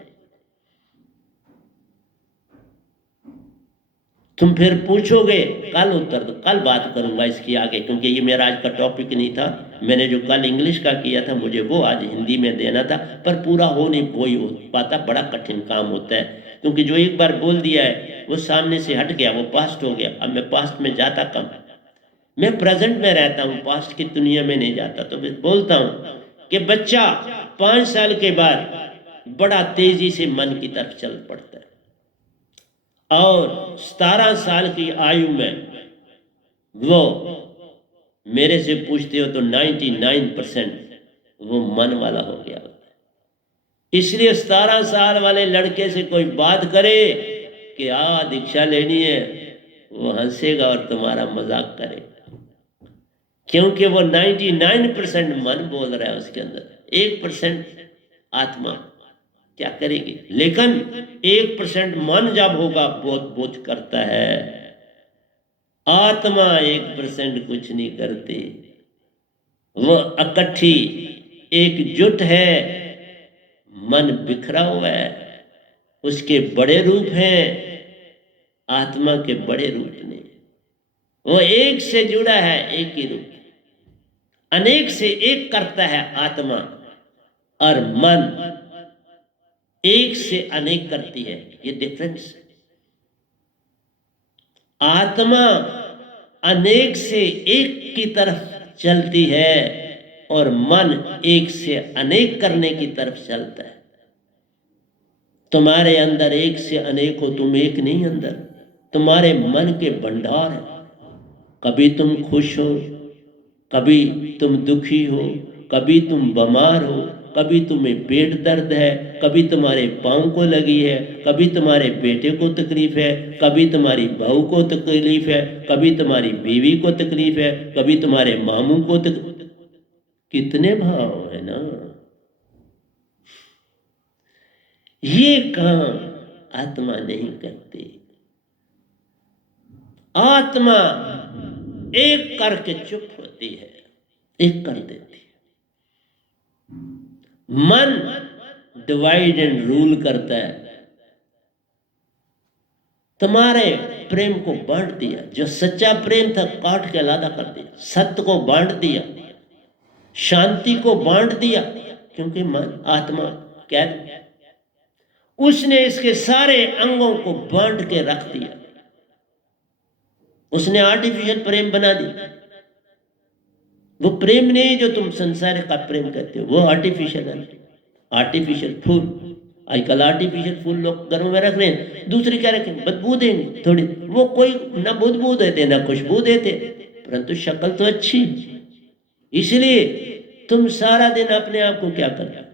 तुम फिर पूछोगे, कल उत्तर दो, कल बात करूंगा इसकी आगे, क्योंकि ये मेरा आज का टॉपिक नहीं था। मैंने जो कल इंग्लिश का किया था मुझे वो आज हिंदी में देना था, पर पूरा हो नहीं पाता, बड़ा कठिन काम होता है, क्योंकि जो एक बार बोल दिया है वो सामने से हट गया, वो पास्ट हो गया। अब मैं पास्ट में जाता कम, मैं प्रेजेंट में रहता हूँ, पास्ट की दुनिया में नहीं जाता। तो मैं बोलता हूँ कि बच्चा 5 साल के बाद बड़ा तेजी से मन की तरफ चल पड़ता है, और 17 साल की आयु में वो मेरे से पूछते हो तो 99% वो मन वाला हो गया होता है। इसलिए 17 साल वाले लड़के से कोई बात करे कि दीक्षा लेनी है, वो हंसेगा और तुम्हारा मजाक करेगा, क्योंकि वो 99% मन बोल रहा है उसके अंदर, 1% आत्मा क्या करेगी। लेकिन 1% मन जब होगा बहुत बोझ करता है, आत्मा 1% कुछ नहीं करती, वो इकट्ठी एकजुट है, मन बिखरा हुआ है, उसके बड़े रूप हैं, आत्मा के बड़े रूप नहीं, वो एक से जुड़ा है, एक ही रूप, अनेक से एक करता है आत्मा, और मन एक से अनेक करती है, ये डिफरेंस है। आत्मा अनेक से एक की तरफ चलती है, और मन एक से अनेक करने की तरफ चलता है। तुम्हारे अंदर एक से अनेक हो, तुम एक नहीं अंदर, तुम्हारे मन के भंडार है। कभी तुम खुश हो, कभी तुम दुखी हो, कभी तुम बीमार हो, कभी तुम्हें पेट दर्द है, कभी तुम्हारे पाँव को लगी है, कभी तुम्हारे बेटे को तकलीफ है, कभी तुम्हारी बहू को तकलीफ है, कभी तुम्हारी बीवी को तकलीफ है, कभी तुम्हारे मामू को कितने भाव है ना। ये काम आत्मा नहीं करती। आत्मा एक करके चुप होती है, एक कर देती है। मन डिवाइड एंड रूल करता है। तुम्हारे प्रेम को बांट दिया, जो सच्चा प्रेम था काट के अलग कर दिया, सत्य को बांट दिया, शांति को बांट दिया, क्योंकि मन आत्मा क्या, उसने इसके सारे अंगों को बांट के रख दिया। उसने आर्टिफिशियल प्रेम बना दिया। वो प्रेम नहीं जो तुम संसार का प्रेम कहते हो, वो आर्टिफिशियल है। आर्टिफिशियल फूल, आजकल आर्टिफिशियल फूल लोग घरों में रख रहे हैं, दूसरे क्या रखें, बदबू देंगे थोड़ी, वो कोई ना बदबू देते ना खुशबू देते, परंतु शक्ल तो अच्छी। इसलिए तुम सारा दिन अपने आप को क्या कर रहे हो।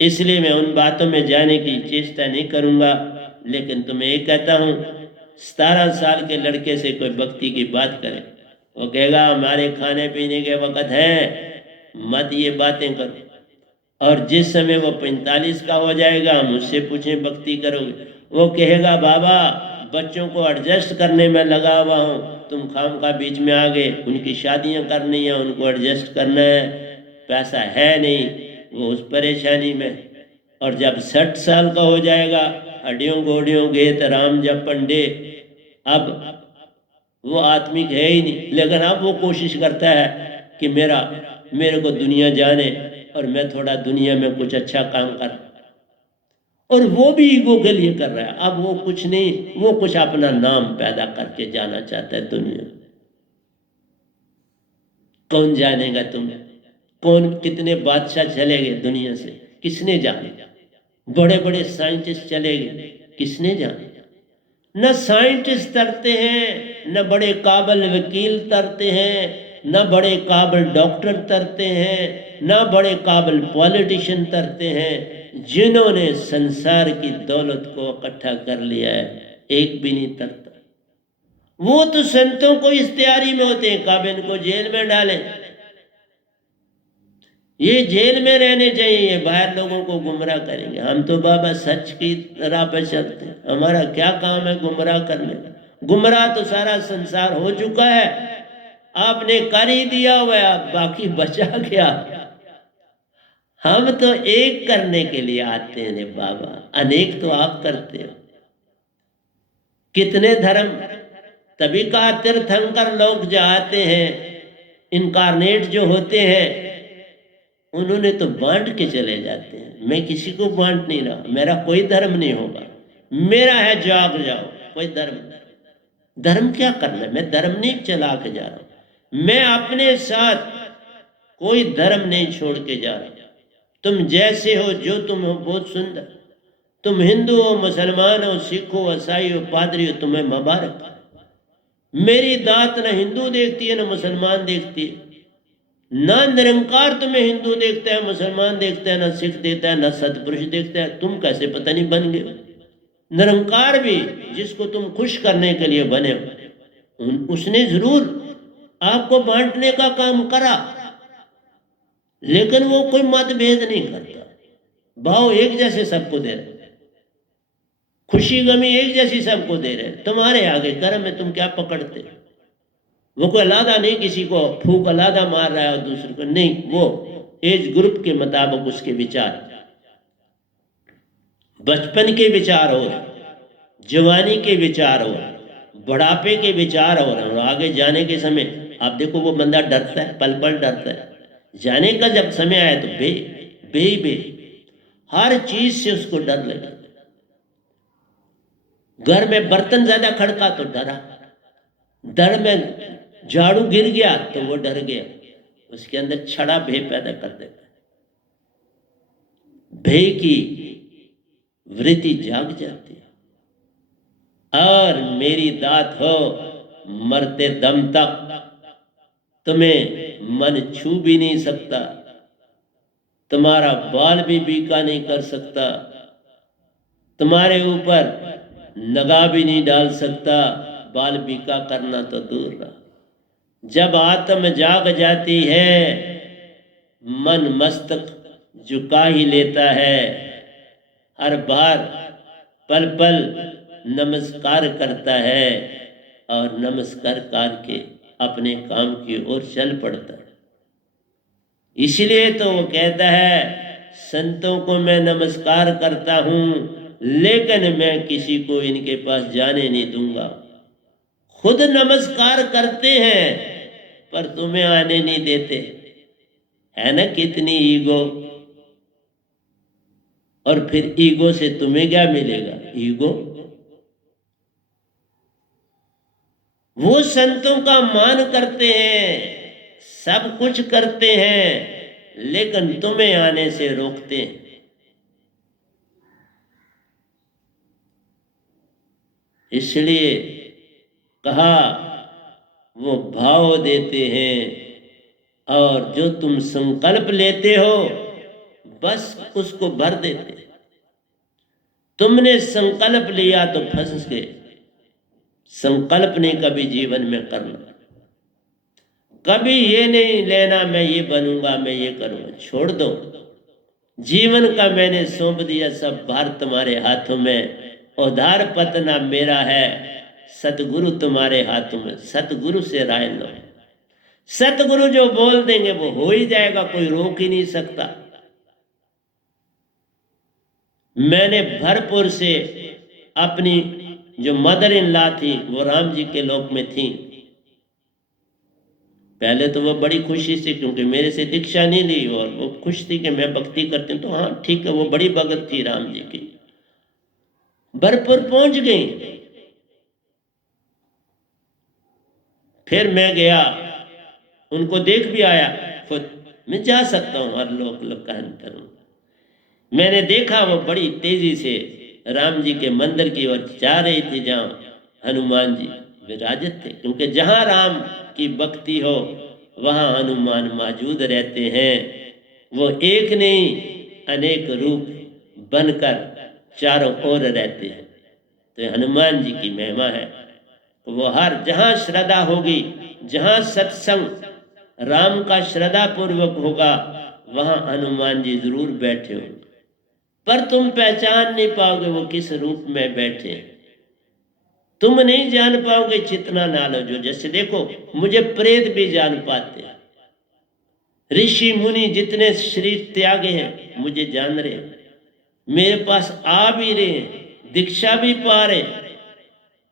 इसलिए मैं उन बातों में जाने की चेष्टा नहीं करूंगा, लेकिन तुम्हें एक कहता हूं, 17 साल के लड़के से कोई भक्ति की बात करे, वो कहेगा हमारे खाने पीने के वक्त है, मत ये बातें करो। और जिस समय वो 45 का हो जाएगा, हम उससे पूछें भक्ति करोगे, वो कहेगा बाबा बच्चों को एडजस्ट करने में लगा हुआ हूँ, तुम खामखा बीच में आ गए, उनकी शादियाँ करनी है, उनको एडजस्ट करना है, पैसा है नहीं, वो उस परेशानी में। और जब 60 साल का हो जाएगा, हड्डियों गोडियों गेत राम जब पंडे, अब वो आत्मिक है ही नहीं, लेकिन अब वो कोशिश करता है कि मेरे को दुनिया जाने और मैं थोड़ा दुनिया में कुछ अच्छा काम कर, और वो भी ईगो के लिए कर रहा है। अब वो कुछ नहीं, वो कुछ अपना नाम पैदा करके जाना चाहता है दुनिया। कौन जानेगा तुम्हें, कौन कितने बादशाह चले गए दुनिया से, किसने जाने, बड़े बड़े साइंटिस्ट चले गए, किसने जाने। न साइंटिस्ट तरते हैं, न बड़े काबिल वकील तरते हैं, न बड़े काबिल डॉक्टर तरते हैं, न बड़े काबिल पॉलिटिशियन तरते हैं। जिन्होंने संसार की दौलत को इकट्ठा कर लिया है, एक भी नहीं तरता। वो तो संतों को इस तैयारी में होते हैं कब इनको जेल में डालें, ये जेल में रहने चाहिए, ये बाहर लोगों को गुमराह करेंगे। हम तो बाबा सच की राह पर चलते हैं, हमारा क्या काम है गुमराह करने का। गुमराह तो सारा संसार हो चुका है, आपने कर ही दिया हुआ है, बाकी बचा क्या। हम तो एक करने के लिए आते हैं बाबा, अनेक तो आप करते हो। कितने धर्म, तभी कहा तीर्थंकर लोग जो आते हैं, इनकारनेट जो होते हैं, उन्होंने तो बांट के चले जाते हैं। मैं किसी को बांट नहीं रहा, मेरा कोई धर्म नहीं होगा, मेरा है जाग जाओ, कोई धर्म क्या करना, मैं धर्म नहीं चला के जा रहा, मैं अपने साथ कोई धर्म नहीं छोड़ के जा रहा। तुम जैसे हो, जो तुम हो बहुत सुंदर, तुम हिंदू हो, मुसलमान हो, सिख हो, ईसाई हो, पादरी हो, तुम्हें मुबारक। मेरी दात न हिंदू देखती है न मुसलमान देखती है, ना निरंकार तुम्हें हिंदू देखता है, मुसलमान देखता है, ना सिख देखता है, ना सतपुरुष देखता है। तुम कैसे पता नहीं बन गए। निरंकार भी जिसको तुम खुश करने के लिए बने हो, उसने जरूर आपको बांटने का काम करा, लेकिन वो कोई मतभेद नहीं करता, भाव एक जैसे सबको दे रहे, खुशी गमी एक जैसी सबको दे रहे। तुम्हारे आगे कर्म में तुम क्या पकड़ते हो। वो कोई अलादा नहीं, किसी को फूक अलादा मार रहा है और दूसरे को नहीं, वो एज ग्रुप के मुताबिक उसके विचार, बचपन के विचार हो, जवानी के विचार हो, बुढ़ापे के विचार हो रहे, और आगे जाने के समय आप देखो वो बंदा डरता है, पल पल डरता है। जाने का जब समय आया तो बे हर चीज से उसको डर लगे। घर में बर्तन ज्यादा खड़का तो डरा, दर में झाड़ू गिर गया तो वो डर गया, उसके अंदर छड़ा भय पैदा कर देता है, भय की वृत्ति जाग जाती है। और मेरी दात हो, मरते दम तक तुम्हें मन छू भी नहीं सकता, तुम्हारा बाल भी बीका नहीं कर सकता, तुम्हारे ऊपर नगा भी नहीं डाल सकता, बाल बीका करना तो दूर रहा। जब आत्म जाग जाती है, मन मस्तक झुका ही लेता है, हर बार पल पल नमस्कार करता है और नमस्कार करके अपने काम की ओर चल पड़ता है। इसलिए तो वो कहता है, संतों को मैं नमस्कार करता हूं, लेकिन मैं किसी को इनके पास जाने नहीं दूंगा। खुद नमस्कार करते हैं पर तुम्हें आने नहीं देते। है ना कितनी ईगो। और फिर ईगो से तुम्हें क्या मिलेगा? ईगो। वो संतों का मान करते हैं, सब कुछ करते हैं, लेकिन तुम्हें आने से रोकते हैं। इसलिए कहा वो भाव देते हैं और जो तुम संकल्प लेते हो बस उसको भर देते हैं। तुमने संकल्प लिया तो फंस गए। संकल्प नहीं कभी जीवन में करना, कभी ये नहीं लेना मैं ये बनूंगा, मैं ये करूंगा। छोड़ दो। जीवन का मैंने सौंप दिया सब भार तुम्हारे हाथों में। उधार पतना मेरा है, सतगुरु तुम्हारे हाथों में। सतगुरु से राय लो। सतगुरु जो बोल देंगे वो हो ही जाएगा, कोई रोक ही नहीं सकता। मैंने भरपूर से अपनी जो मदर इन लॉ थी वो राम जी के लोक में थी। पहले तो वो बड़ी खुशी से, क्योंकि मेरे से दीक्षा नहीं ली, और वो खुश थी कि मैं भक्ति करती हूँ, तो हाँ ठीक है, वो बड़ी भगत थी राम जी की। भरपूर पहुंच गई। फिर मैं गया, उनको देख भी आया खुद। मैं जा सकता हूँ हर लोक कहन करूँ। मैंने देखा वो बड़ी तेजी से राम जी के मंदिर की ओर जा रही थी, जहाँ हनुमान जी विराजित थे। क्योंकि जहाँ राम की भक्ति हो वहाँ हनुमान मौजूद रहते हैं। वो एक नहीं अनेक रूप बनकर चारों ओर रहते हैं। तो हनुमान जी की महिमा है। वो हर जहाँ श्रद्धा होगी, जहाँ सत्संग राम का श्रद्धा पूर्वक होगा, वहाँ हनुमान जी जरूर बैठे होंगे। पर तुम पहचान नहीं पाओगे वो किस रूप में बैठे। तुम नहीं जान पाओगे चितना नालो जो। जैसे देखो, मुझे प्रेत भी जान पाते हैं, ऋषि मुनि जितने शरीर त्यागे हैं मुझे जान रहे, मेरे पास आ भी रहे, दीक्षा भी पा रहे।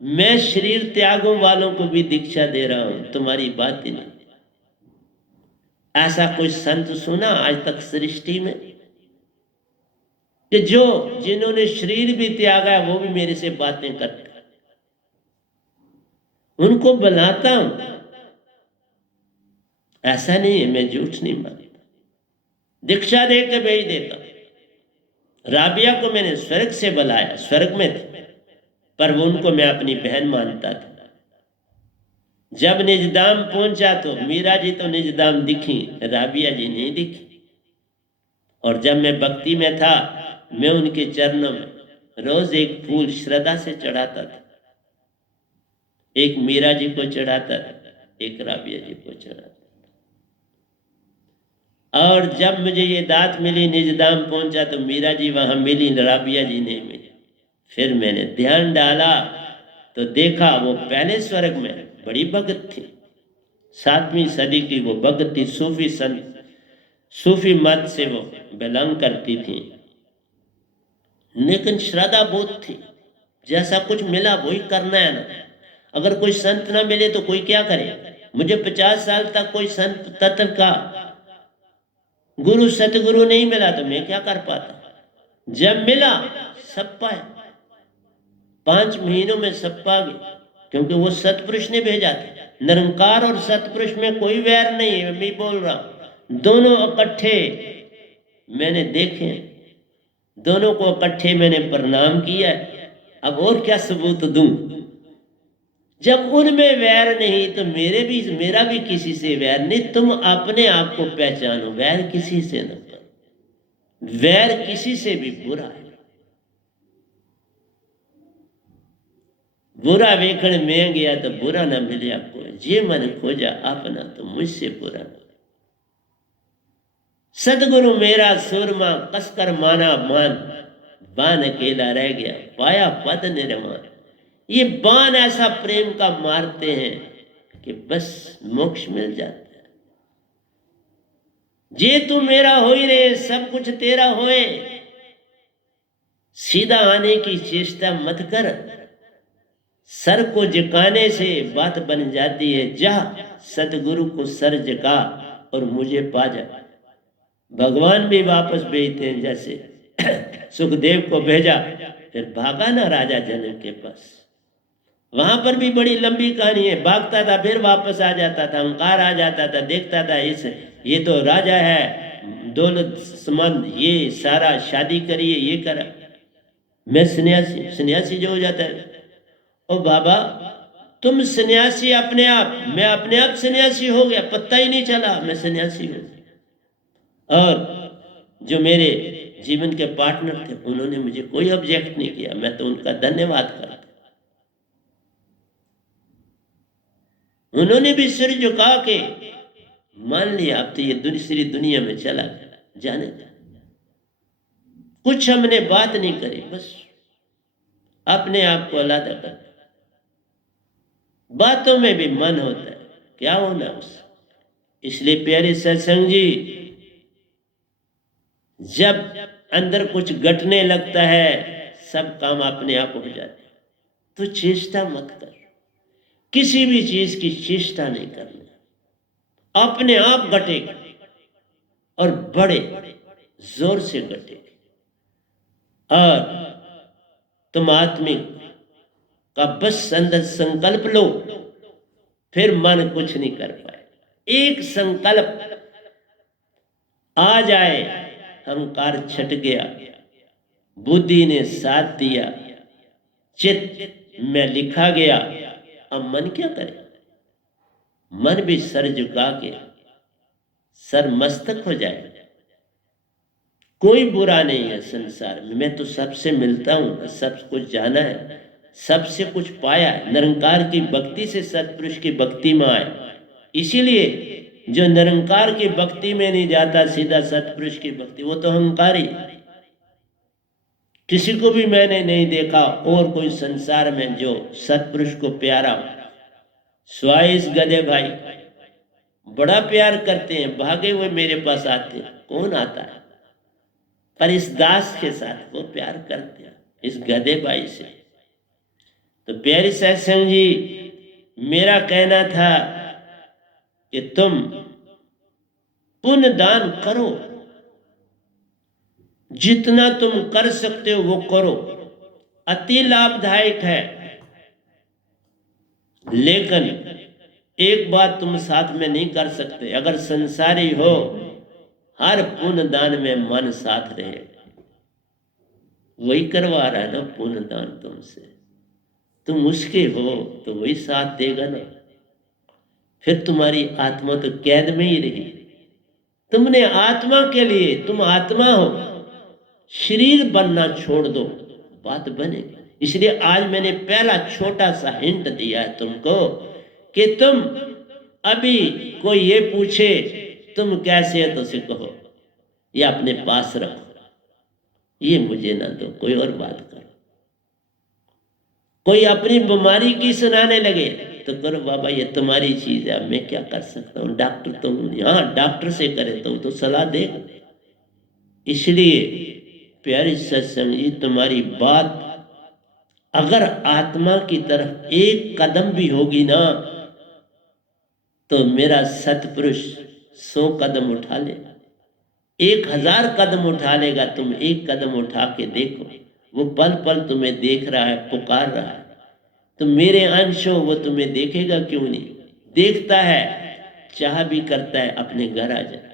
मैं शरीर त्यागों वालों को भी दीक्षा दे रहा हूं, तुम्हारी बात ही नहीं। ऐसा कोई संत सुना आज तक सृष्टि में कि जो जिन्होंने शरीर भी त्यागा है वो भी मेरे से बातें करते? उनको बुलाता हूं, ऐसा नहीं है, मैं झूठ नहीं मानता। दीक्षा दे के भेज देता। राबिया को मैंने स्वर्ग से बुलाया, स्वर्ग में थे, पर वो उनको मैं अपनी बहन मानता था। जब निजदाम पहुंचा तो मीरा जी तो निजदाम दिखी, राबिया जी नहीं दिखी। और जब मैं भक्ति में था, मैं उनके चरणों में रोज एक फूल श्रद्धा से चढ़ाता था। एक मीरा जी को चढ़ाता था, एक राबिया जी को चढ़ाता था। और जब मुझे ये दात मिली, निजदाम पहुंचा, तो मीरा जी वहां मिली, राबिया जी नहीं मिली। फिर मैंने ध्यान डाला तो देखा वो पहले स्वर्ग में बड़ी भगत थी। 7वीं सदी की वो भगत थी, सूफी संत, सूफी मत से वो बिलोंग करती थी। लेकिन श्रद्धा बहुत थी, जैसा कुछ मिला वही करना है ना। अगर कोई संत ना मिले तो कोई क्या करे। मुझे 50 साल तक कोई संत तत्व का गुरु सतगुरु नहीं मिला तो मैं क्या कर पाता। जब मिला सब पाए, 5 महीनों में सब पा गए। क्योंकि वो सतपुरुष ने भेजा था। निरंकार और सतपुरुष में कोई वैर नहीं है, मैं बोल रहा हूं। दोनों इकट्ठे मैंने देखे, दोनों को इकट्ठे मैंने प्रणाम किया। अब और क्या सबूत दूं? जब उनमें वैर नहीं तो मेरा भी किसी से वैर नहीं। तुम अपने आप को पहचानो, वैर किसी से न करो। वैर किसी से भी बुरा है। बुरा वेखण में गया तो बुरा ना मिले आपको, जे मन खोजा अपना तो मुझसे बुरा न। सदगुरु मेरा सुरमा कसकर माना मान, बान अकेला रह गया पाया पद निर्माण। ये बाण ऐसा प्रेम का मारते हैं कि बस मोक्ष मिल जाता है। जे तू मेरा होई रे सब कुछ तेरा होए, सीधा आने की चेष्टा मत कर। सर को झुकाने से बात बन जाती है। जा सतगुरु को सर झुका और मुझे पा जा। भगवान भी वापस भेजते हैं, जैसे सुखदेव को भेजा, फिर भागा ना राजा जनक के पास। वहां पर भी बड़ी लंबी कहानी है। भागता था, फिर वापस आ जाता था, अहंकार आ जाता था, देखता था ये तो राजा है, दौलत समान, ये सारा शादी करिए, ये करा। मैं सन्यासी जो हो जाता है। ओ बाबा, तुम सन्यासी अपने आप, मैं अपने आप सन्यासी हो गया, पता ही नहीं चला मैं सन्यासी हूं। और जो मेरे जीवन के पार्टनर थे, उन्होंने मुझे कोई ऑब्जेक्ट नहीं किया। मैं तो उनका धन्यवाद करता। उन्होंने भी सिर झुका के मान लिया, अब तो ये दूसरी दुनिया में चला जाने दे। कुछ हमने बात नहीं करी, बस अपने आप को अलग कर। बातों में भी मन होता है, क्या होना उससे। इसलिए प्यारे सत्संग जी, जब अंदर कुछ घटने लगता है, सब काम अपने आप हो जाते, तो चेष्टा मत कर। किसी भी चीज की चेष्टा नहीं करना, अपने आप घटेगा और बड़े जोर से घटेगा। और तुम आत्मिक का बस अंदर संकल्प लो, फिर मन कुछ नहीं कर पाए। एक संकल्प आ जाए, अहंकार छट गया, बुद्धि ने साथ दिया, चित्त में लिखा गया। अब मन क्या करे? मन भी सर झुका के सर मस्तक हो जाए। कोई बुरा नहीं है संसार में। मैं तो सबसे मिलता हूं, सब कुछ जाना है, सबसे कुछ पाया है। निरंकार की भक्ति से सतपुरुष की भक्ति में आए। इसीलिए जो निरंकार की भक्ति में नहीं जाता, सीधा सतपुरुष की भक्ति, वो तो अहंकारी। किसी को भी मैंने नहीं देखा और कोई संसार में जो सतपुरुष को प्यारा। स्वाइस गधे भाई बड़ा प्यार करते हैं, भागे हुए मेरे पास आते हैं। कौन आता है? पर इस दास के साथ वो प्यार करते हैं, इस गधे भाई से। तो प्यारे सत्संग जी, मेरा कहना था कि तुम पुण्य दान करो, जितना तुम कर सकते हो वो करो, अति लाभदायक है। लेकिन एक बात तुम साथ में नहीं कर सकते, अगर संसारी हो, हर पुण्य दान में मन साथ रहेगा। वही करवा रहा है ना पुण्य दान तुमसे, तुम उसके हो तो वही साथ देगा ना। फिर तुम्हारी आत्मा तो कैद में ही रही। तुमने आत्मा के लिए, तुम आत्मा हो, शरीर बनना छोड़ दो, बात बनेगी। इसलिए आज मैंने पहला छोटा सा हिंट दिया है तुमको कि तुम अभी कोई ये पूछे तुम कैसे हो तो उसे कहो, या अपने पास रखो, ये मुझे ना दो, कोई और बात करो। कोई अपनी बीमारी की सुनाने लगे तो करो बाबा ये तुम्हारी चीज है, मैं क्या कर सकता हूँ, डॉक्टर तुम, हाँ डॉक्टर से करे तो सलाह देगा। इसलिए प्यारी सत्संग जी, तुम्हारी बात अगर आत्मा की तरफ एक कदम भी होगी ना, तो मेरा सतपुरुष 100 कदम उठा ले, 1000 कदम उठा लेगा। तुम एक कदम उठा के देखो, वो पल पल तुम्हें देख रहा है, पुकार रहा है। तो मेरे अंश हो वो तुम्हें देखेगा क्यों नहीं? देखता है, चाह भी करता है अपने घर आ जाए।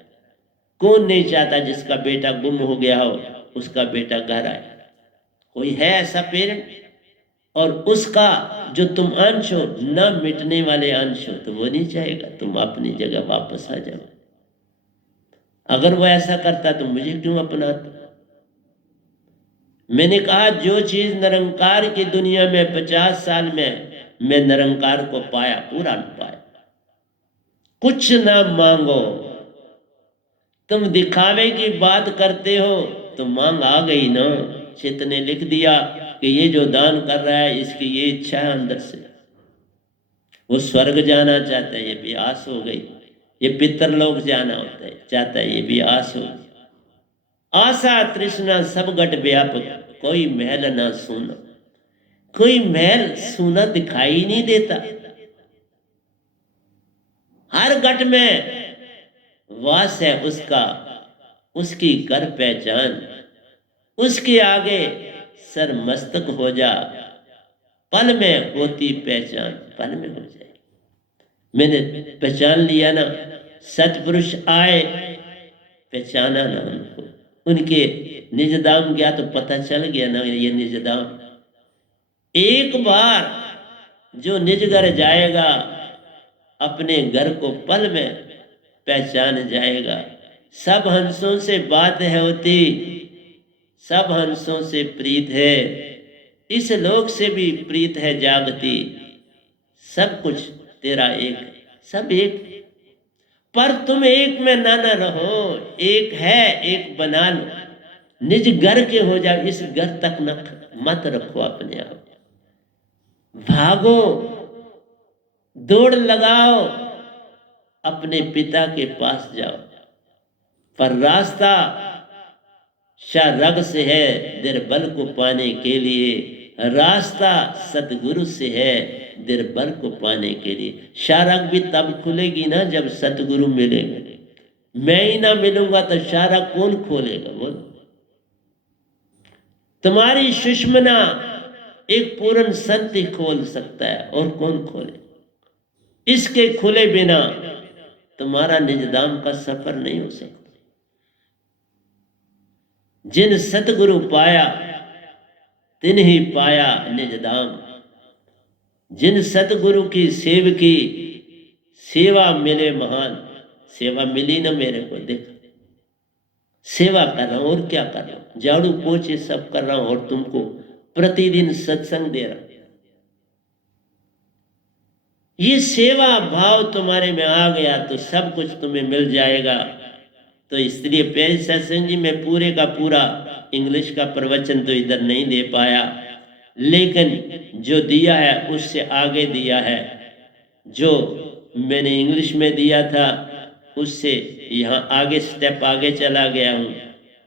कौन नहीं चाहता जिसका बेटा गुम हो गया हो उसका बेटा घर आए? कोई है ऐसा पेरेंट? और उसका जो तुम अंश हो, न मिटने वाले अंश हो, तो वो नहीं चाहेगा तुम अपनी जगह वापस आ जाओ। अगर वो ऐसा करता तो मुझे क्यों अपनाता? मैंने कहा जो चीज निरंकार की दुनिया में 50 साल में मैं निरंकार को पाया, पूरा न पाया। कुछ ना मांगो, तुम दिखावे की बात करते हो तो मांग आ गई ना। चित्त ने लिख दिया कि ये जो दान कर रहा है इसकी ये इच्छा है अंदर से, वो स्वर्ग जाना चाहता है, ये भी आस हो गई। ये पितरलोक जाना होता है चाहता है, ये भी आस हो गई। आशा तृष्णा सब घट व्यापक, कोई महल ना सूना। कोई महल सूना दिखाई नहीं देता। हर घट में वास है उसका, उसकी कर पहचान। उसके आगे सर मस्तक हो जा, पल में होती पहचान, पल में हो जाए। मैंने पहचान लिया ना, सतपुरुष आए, पहचाना ना उनको, उनके निज दाम गया तो पता चल गया ना ये निज दाम। एक बार जो निज घर जाएगा अपने घर को पल में पहचान जाएगा। सब हंसों से बात है होती, सब हंसों से प्रीत है, इस लोक से भी प्रीत है जागती। सब कुछ तेरा एक है, सब एक, पर तुम एक में ना ना रहो। एक है, एक बना लो, निज घर के हो जाओ। इस घर तक न मत रखो अपने आप। भागो, दौड़ लगाओ, अपने पिता के पास जाओ। पर रास्ता शारग से है दिरबल को पाने के लिए, रास्ता सतगुरु से है दिरबल को पाने के लिए। शारग भी तब खुलेगी ना जब सतगुरु मिलेंगे। मैं ही ना मिलूंगा तो शारग कौन खोलेगा? बोल। तुम्हारी सुषमना एक पूर्ण संत ही खोल सकता है, और कौन खोले? इसके खुले बिना तुम्हारा निजधाम का सफर नहीं हो सकता। जिन सतगुरु पाया तिन ही पाया निजधाम। जिन सतगुरु की सेव की सेवा मिले महान। सेवा मिली ना मेरे को, देख सेवा कर रहा हूं, और क्या कर रहा हूं? झाड़ू पोछे सब कर रहा हूं, और तुमको प्रतिदिन सत्संग दे रहा हूं। ये सेवा भाव तुम्हारे में आ गया तो सब कुछ तुम्हें मिल जाएगा। तो इसलिए प्यारे सत्संग जी, मैं पूरे का पूरा इंग्लिश का प्रवचन तो इधर नहीं दे पाया, लेकिन जो दिया है उससे आगे दिया है। जो मैंने इंग्लिश में दिया था उससे यहाँ आगे स्टेप आगे चला गया हूँ।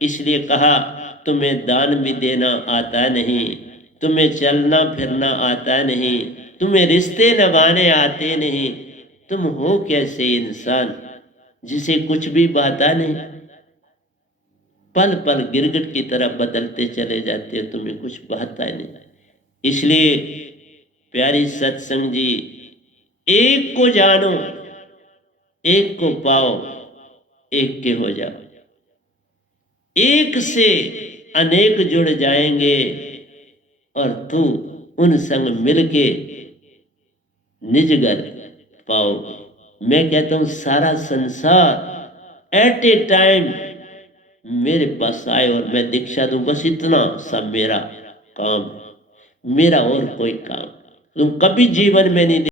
इसलिए कहा तुम्हें दान भी देना आता नहीं, तुम्हें चलना फिरना आता नहीं, तुम्हें रिश्ते निभाने आते नहीं, तुम हो कैसे इंसान जिसे कुछ भी बाता नहीं? पल पल गिरगिट की तरह बदलते चले जाते हो, तुम्हें कुछ बाता नहीं। इसलिए प्यारी सत्संग जी, एक को जानो, एक को पाओ, एक के हो जाओ। एक से अनेक जुड़ जाएंगे और तू उन संग मिलके निज घर पाओ। मैं कहता हूं सारा संसार एट ए टाइम मेरे पास आए और मैं दीक्षा दूं, बस इतना सब मेरा काम, मेरा और कोई काम तुम कभी जीवन में नहीं